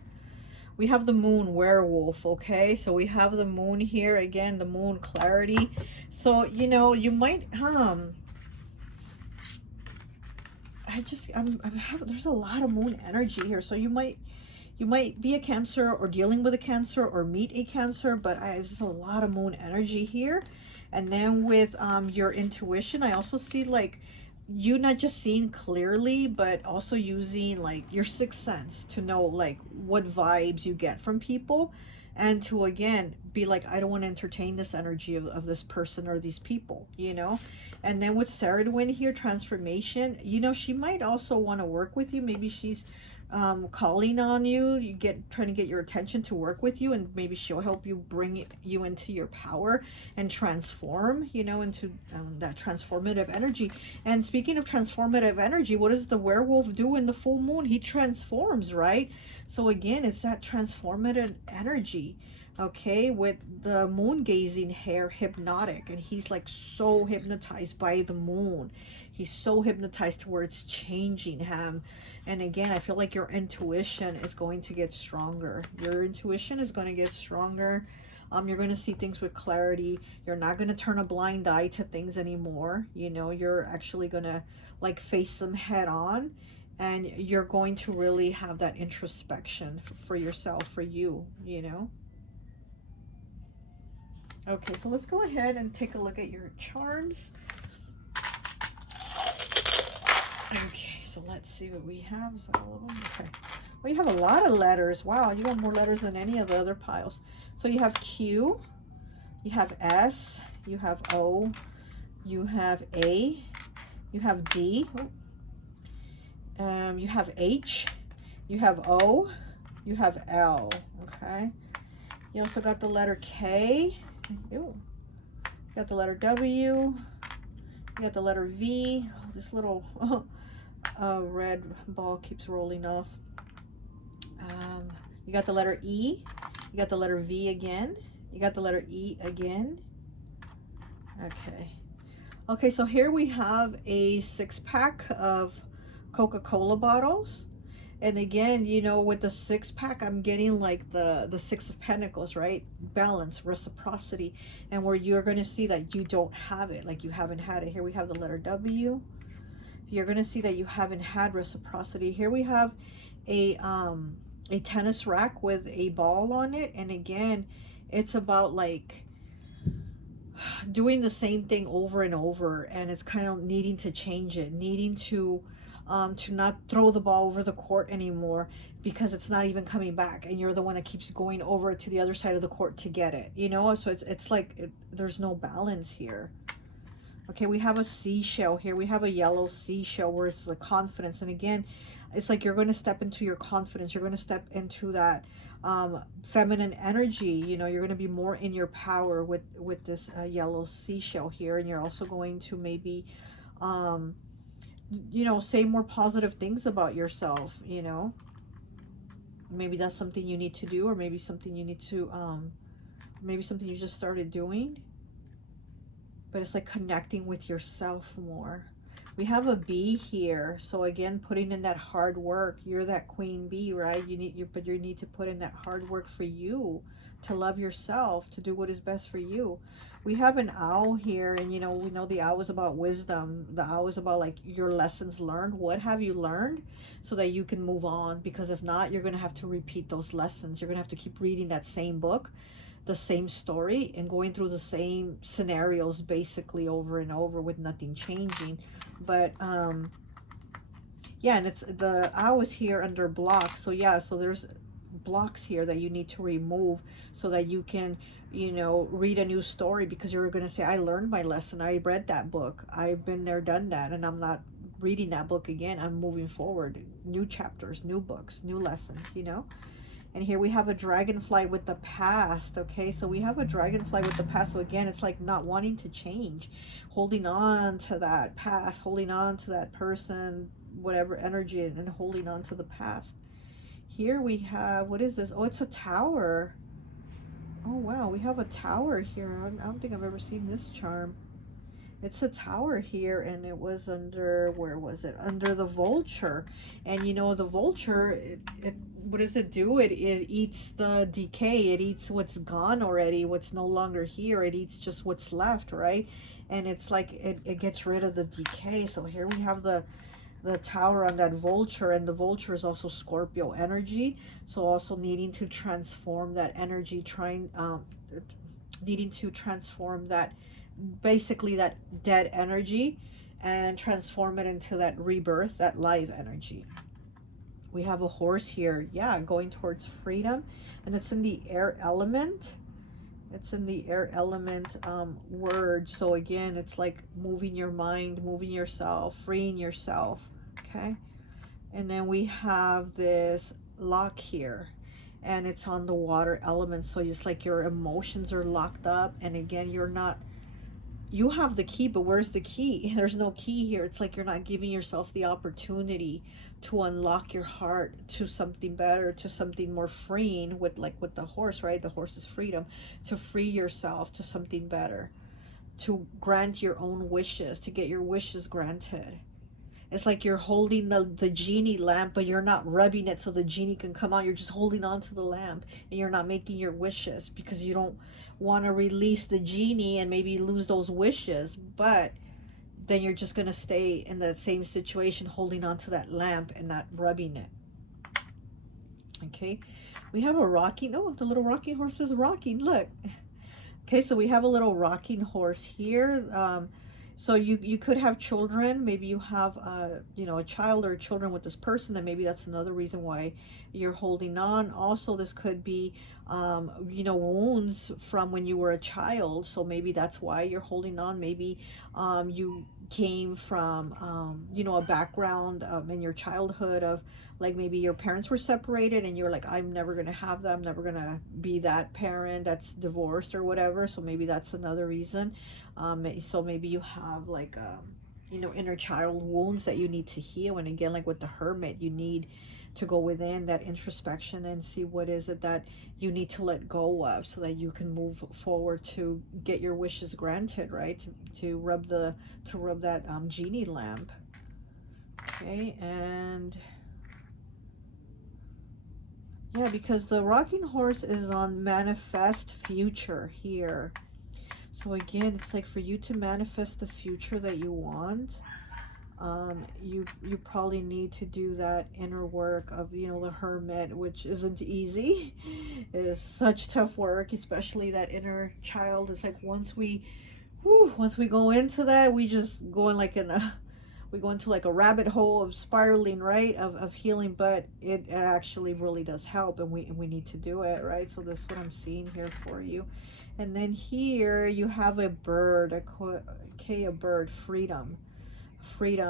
We have the moon werewolf, okay? So we have the moon here again, the moon clarity. So, you know, you might there's a lot of moon energy here. So you might be a Cancer, or dealing with a Cancer, or meet a Cancer, but there's a lot of moon energy here. And then with your intuition, I also see like you not just seeing clearly, but also using like your sixth sense to know like what vibes you get from people, and to again be like, I don't want to entertain this energy of this person or these people, you know. And then with Clairaudient here, transformation, you know, she might also want to work with you. Maybe she's calling on you, trying to get your attention to work with you, and maybe she'll help you bring you into your power and transform, you know, into that transformative energy. And speaking of transformative energy, what does the werewolf do in the full moon? He transforms, right? So again, it's that transformative energy, okay, with the moon gazing hair, hypnotic, and he's like so hypnotized by the moon. He's so hypnotized to where it's changing him. And again, I feel like your intuition is going to get stronger. Your intuition is going to get stronger. You're going to see things with clarity. You're not going to turn a blind eye to things anymore. You know, you're actually going to like face them head on. And you're going to really have that introspection for yourself, for you, you know. Okay, so let's go ahead and take a look at your charms. Okay, so let's see what we have. Is that all of them? Okay. Well, you have a lot of letters. Wow, you have more letters than any of the other piles. So you have Q, you have S, you have O, you have A, you have D, you have H, you have O, you have L, okay? You also got the letter K, ew. You got the letter W, you got the letter V, this little red ball keeps rolling off. You got the letter E, you got the letter V again, you got the letter E again. Okay. Okay, so here we have a 6-pack of Coca-Cola bottles. And again, you know, with the 6-pack, I'm getting like the 6 of Pentacles, right? Balance, reciprocity, and where you're going to see that you don't have it, like you haven't had it. Here we have the letter W. So you're going to see that you haven't had reciprocity. Here we have a tennis rack with a ball on it, and again, it's about like doing the same thing over and over, and it's kind of needing to change it, needing to not throw the ball over the court anymore, because it's not even coming back, and you're the one that keeps going over to the other side of the court to get it, you know. So it's like there's no balance here. Okay, we have a seashell here. We have a yellow seashell where it's the confidence. And again, it's like you're going to step into your confidence. You're going to step into that feminine energy. You know, you're going to be more in your power with this yellow seashell here. And you're also going to maybe, you know, say more positive things about yourself, you know. Maybe that's something you need to do, or maybe something you need to, maybe something you just started doing. But it's like connecting with yourself more. We have a bee here, so again, putting in that hard work. You're that queen bee, right? But you need to put in that hard work for you, to love yourself, to do what is best for you. We have an owl here, and you know, we know the owl is about wisdom. The owl is about like your lessons learned. What have you learned, so that you can move on? Because if not, you're gonna have to repeat those lessons. You're gonna have to keep reading that same book, the same story, and going through the same scenarios basically over and over with nothing changing. But yeah, and it's the hours here under blocks. So yeah, so there's blocks here that you need to remove, so that you can, you know, read a new story, because you're going to say, I learned my lesson, I read that book, I've been there, done that, and I'm not reading that book again. I'm moving forward, new chapters, new books, new lessons, you know. And here we have a dragonfly with the past. Okay, so we have a dragonfly with the past. So again, it's like not wanting to change, holding on to that past, holding on to that person, whatever energy, and holding on to the past. Here we have, what is this? Oh, it's a tower. Oh wow, we have a tower here. I don't think I've ever seen this charm. It's a tower here, and it was under, where was it? Under the vulture. And you know, the vulture, what does it do? It eats the decay. It eats what's gone already, what's no longer here. It eats just what's left, right? And it's like it gets rid of the decay. So here we have the tower on that vulture, and the vulture is also Scorpio energy. So also needing to transform that energy, needing to transform that, basically that dead energy, and transform it into that rebirth, that live energy. We have a horse here, yeah, going towards freedom, and it's in the air element. It's in the air element word. So again, it's like moving your mind, moving yourself, freeing yourself. Okay, and then we have this lock here, and it's on the water element. So just like your emotions are locked up, and again, you're not, you have the key, but where's the key? There's no key here. It's like you're not giving yourself the opportunity to unlock your heart to something better, to something more freeing, with like with the horse, right? The horse is freedom, to free yourself to something better, to grant your own wishes, to get your wishes granted. It's like you're holding the genie lamp, but you're not rubbing it so the genie can come out. You're just holding on to the lamp, and you're not making your wishes, because you don't want to release the genie and maybe lose those wishes. But then you're just going to stay in that same situation, holding on to that lamp and not rubbing it. Okay, we have a rocking, oh, the little rocking horse is rocking, look. Okay, so we have a little rocking horse here. So you could have children. Maybe you have you know, a child or children with this person, and maybe that's another reason why you're holding on. Also, this could be you know, wounds from when you were a child. So maybe that's why you're holding on. Maybe you came from you know, a background in your childhood of like maybe your parents were separated, and you're like, I'm never gonna have that, I'm never gonna be that parent that's divorced or whatever. So maybe that's another reason. So maybe you have like you know, inner child wounds that you need to heal. And again, like with the Hermit, you need to go within that introspection and see what is it that you need to let go of, so that you can move forward to get your wishes granted, right? To rub that genie lamp. Okay, and yeah, because the rocking horse is on manifest future here. So again, it's like for you to manifest the future that you want, you probably need to do that inner work of, you know, the hermit, which isn't easy. It is such tough work, especially that inner child. It's like once we go into that, we just go in like we go into like a rabbit hole of spiraling, right, of healing. But it actually really does help, and we need to do it, right? So this is what I'm seeing here for you. And then here you have a bird, a bird, freedom.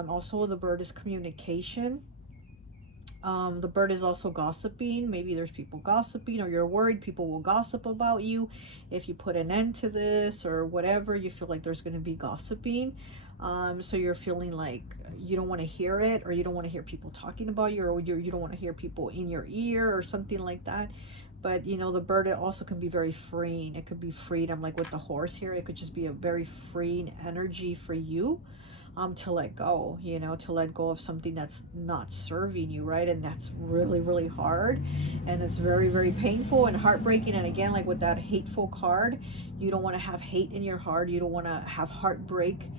Also the bird is communication. The bird is also gossiping. Maybe there's people gossiping, or you're worried people will gossip about you if you put an end to this or whatever. You feel like there's going to be gossiping. So you're feeling like you don't want to hear it, or you don't want to hear people talking about you, or you don't want to hear people in your ear or something like that. But you know, the bird, it also can be very freeing. It could be freedom, like with the horse here. It could just be a very freeing energy for you. To let go, you know, to let go of something that's not serving you, right? And that's really, really hard, and it's very, very painful and heartbreaking. And again, like with that hateful card, you don't want to have hate in your heart, you don't want to have heartbreak,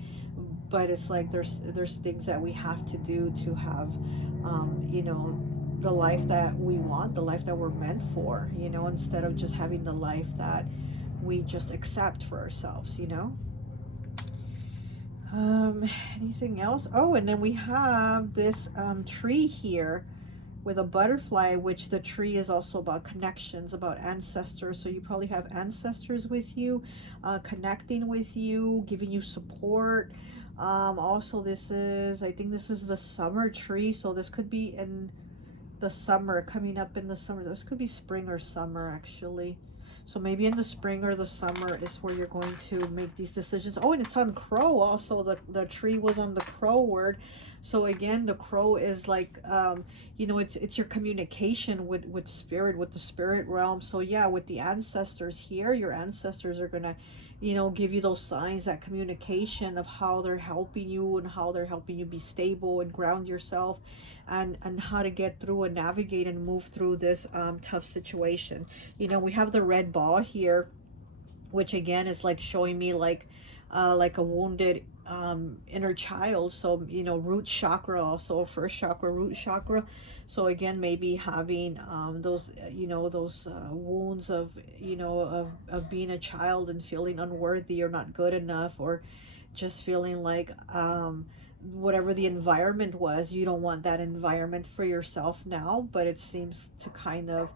but it's like there's things that we have to do to have, you know, the life that we want, the life that we're meant for, you know, instead of just having the life that we just accept for ourselves, you know. Anything else? Oh, and then we have this tree here with a butterfly, which the tree is also about connections, about ancestors. So you probably have ancestors with you, connecting with you, giving you support. Also, I think this is the summer tree. So this could be in the summer, coming up in the summer. This could be spring or summer, actually. So maybe in the spring or the summer is where you're going to make these decisions. Oh, and it's on crow also. The tree was on the crow word. So again, the crow is like, you know, it's your communication with spirit, with the spirit realm. So yeah, with the ancestors here, your ancestors are going to, you know, give you those signs, that communication of how they're helping you and how they're helping you be stable and ground yourself, and how to get through and navigate and move through this tough situation. You know, we have the red ball here, which again is like showing me like a wounded inner child. So you know, root chakra, also first chakra, root chakra. So again, maybe having those you know, those wounds of, you know, of being a child and feeling unworthy or not good enough, or just feeling like whatever the environment was, you don't want that environment for yourself now. But it seems to kind of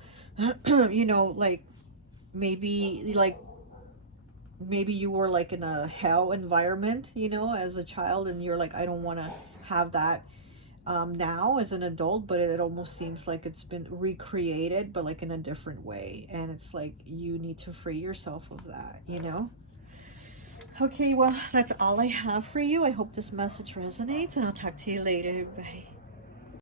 you know, like maybe you were like in a hell environment, you know, as a child, and you're like, I don't want to have that now as an adult. But it almost seems like it's been recreated, but like in a different way, and it's like you need to free yourself of that, you know. Okay, well, that's all I have for you. I hope this message resonates, and I'll talk to you later. Bye.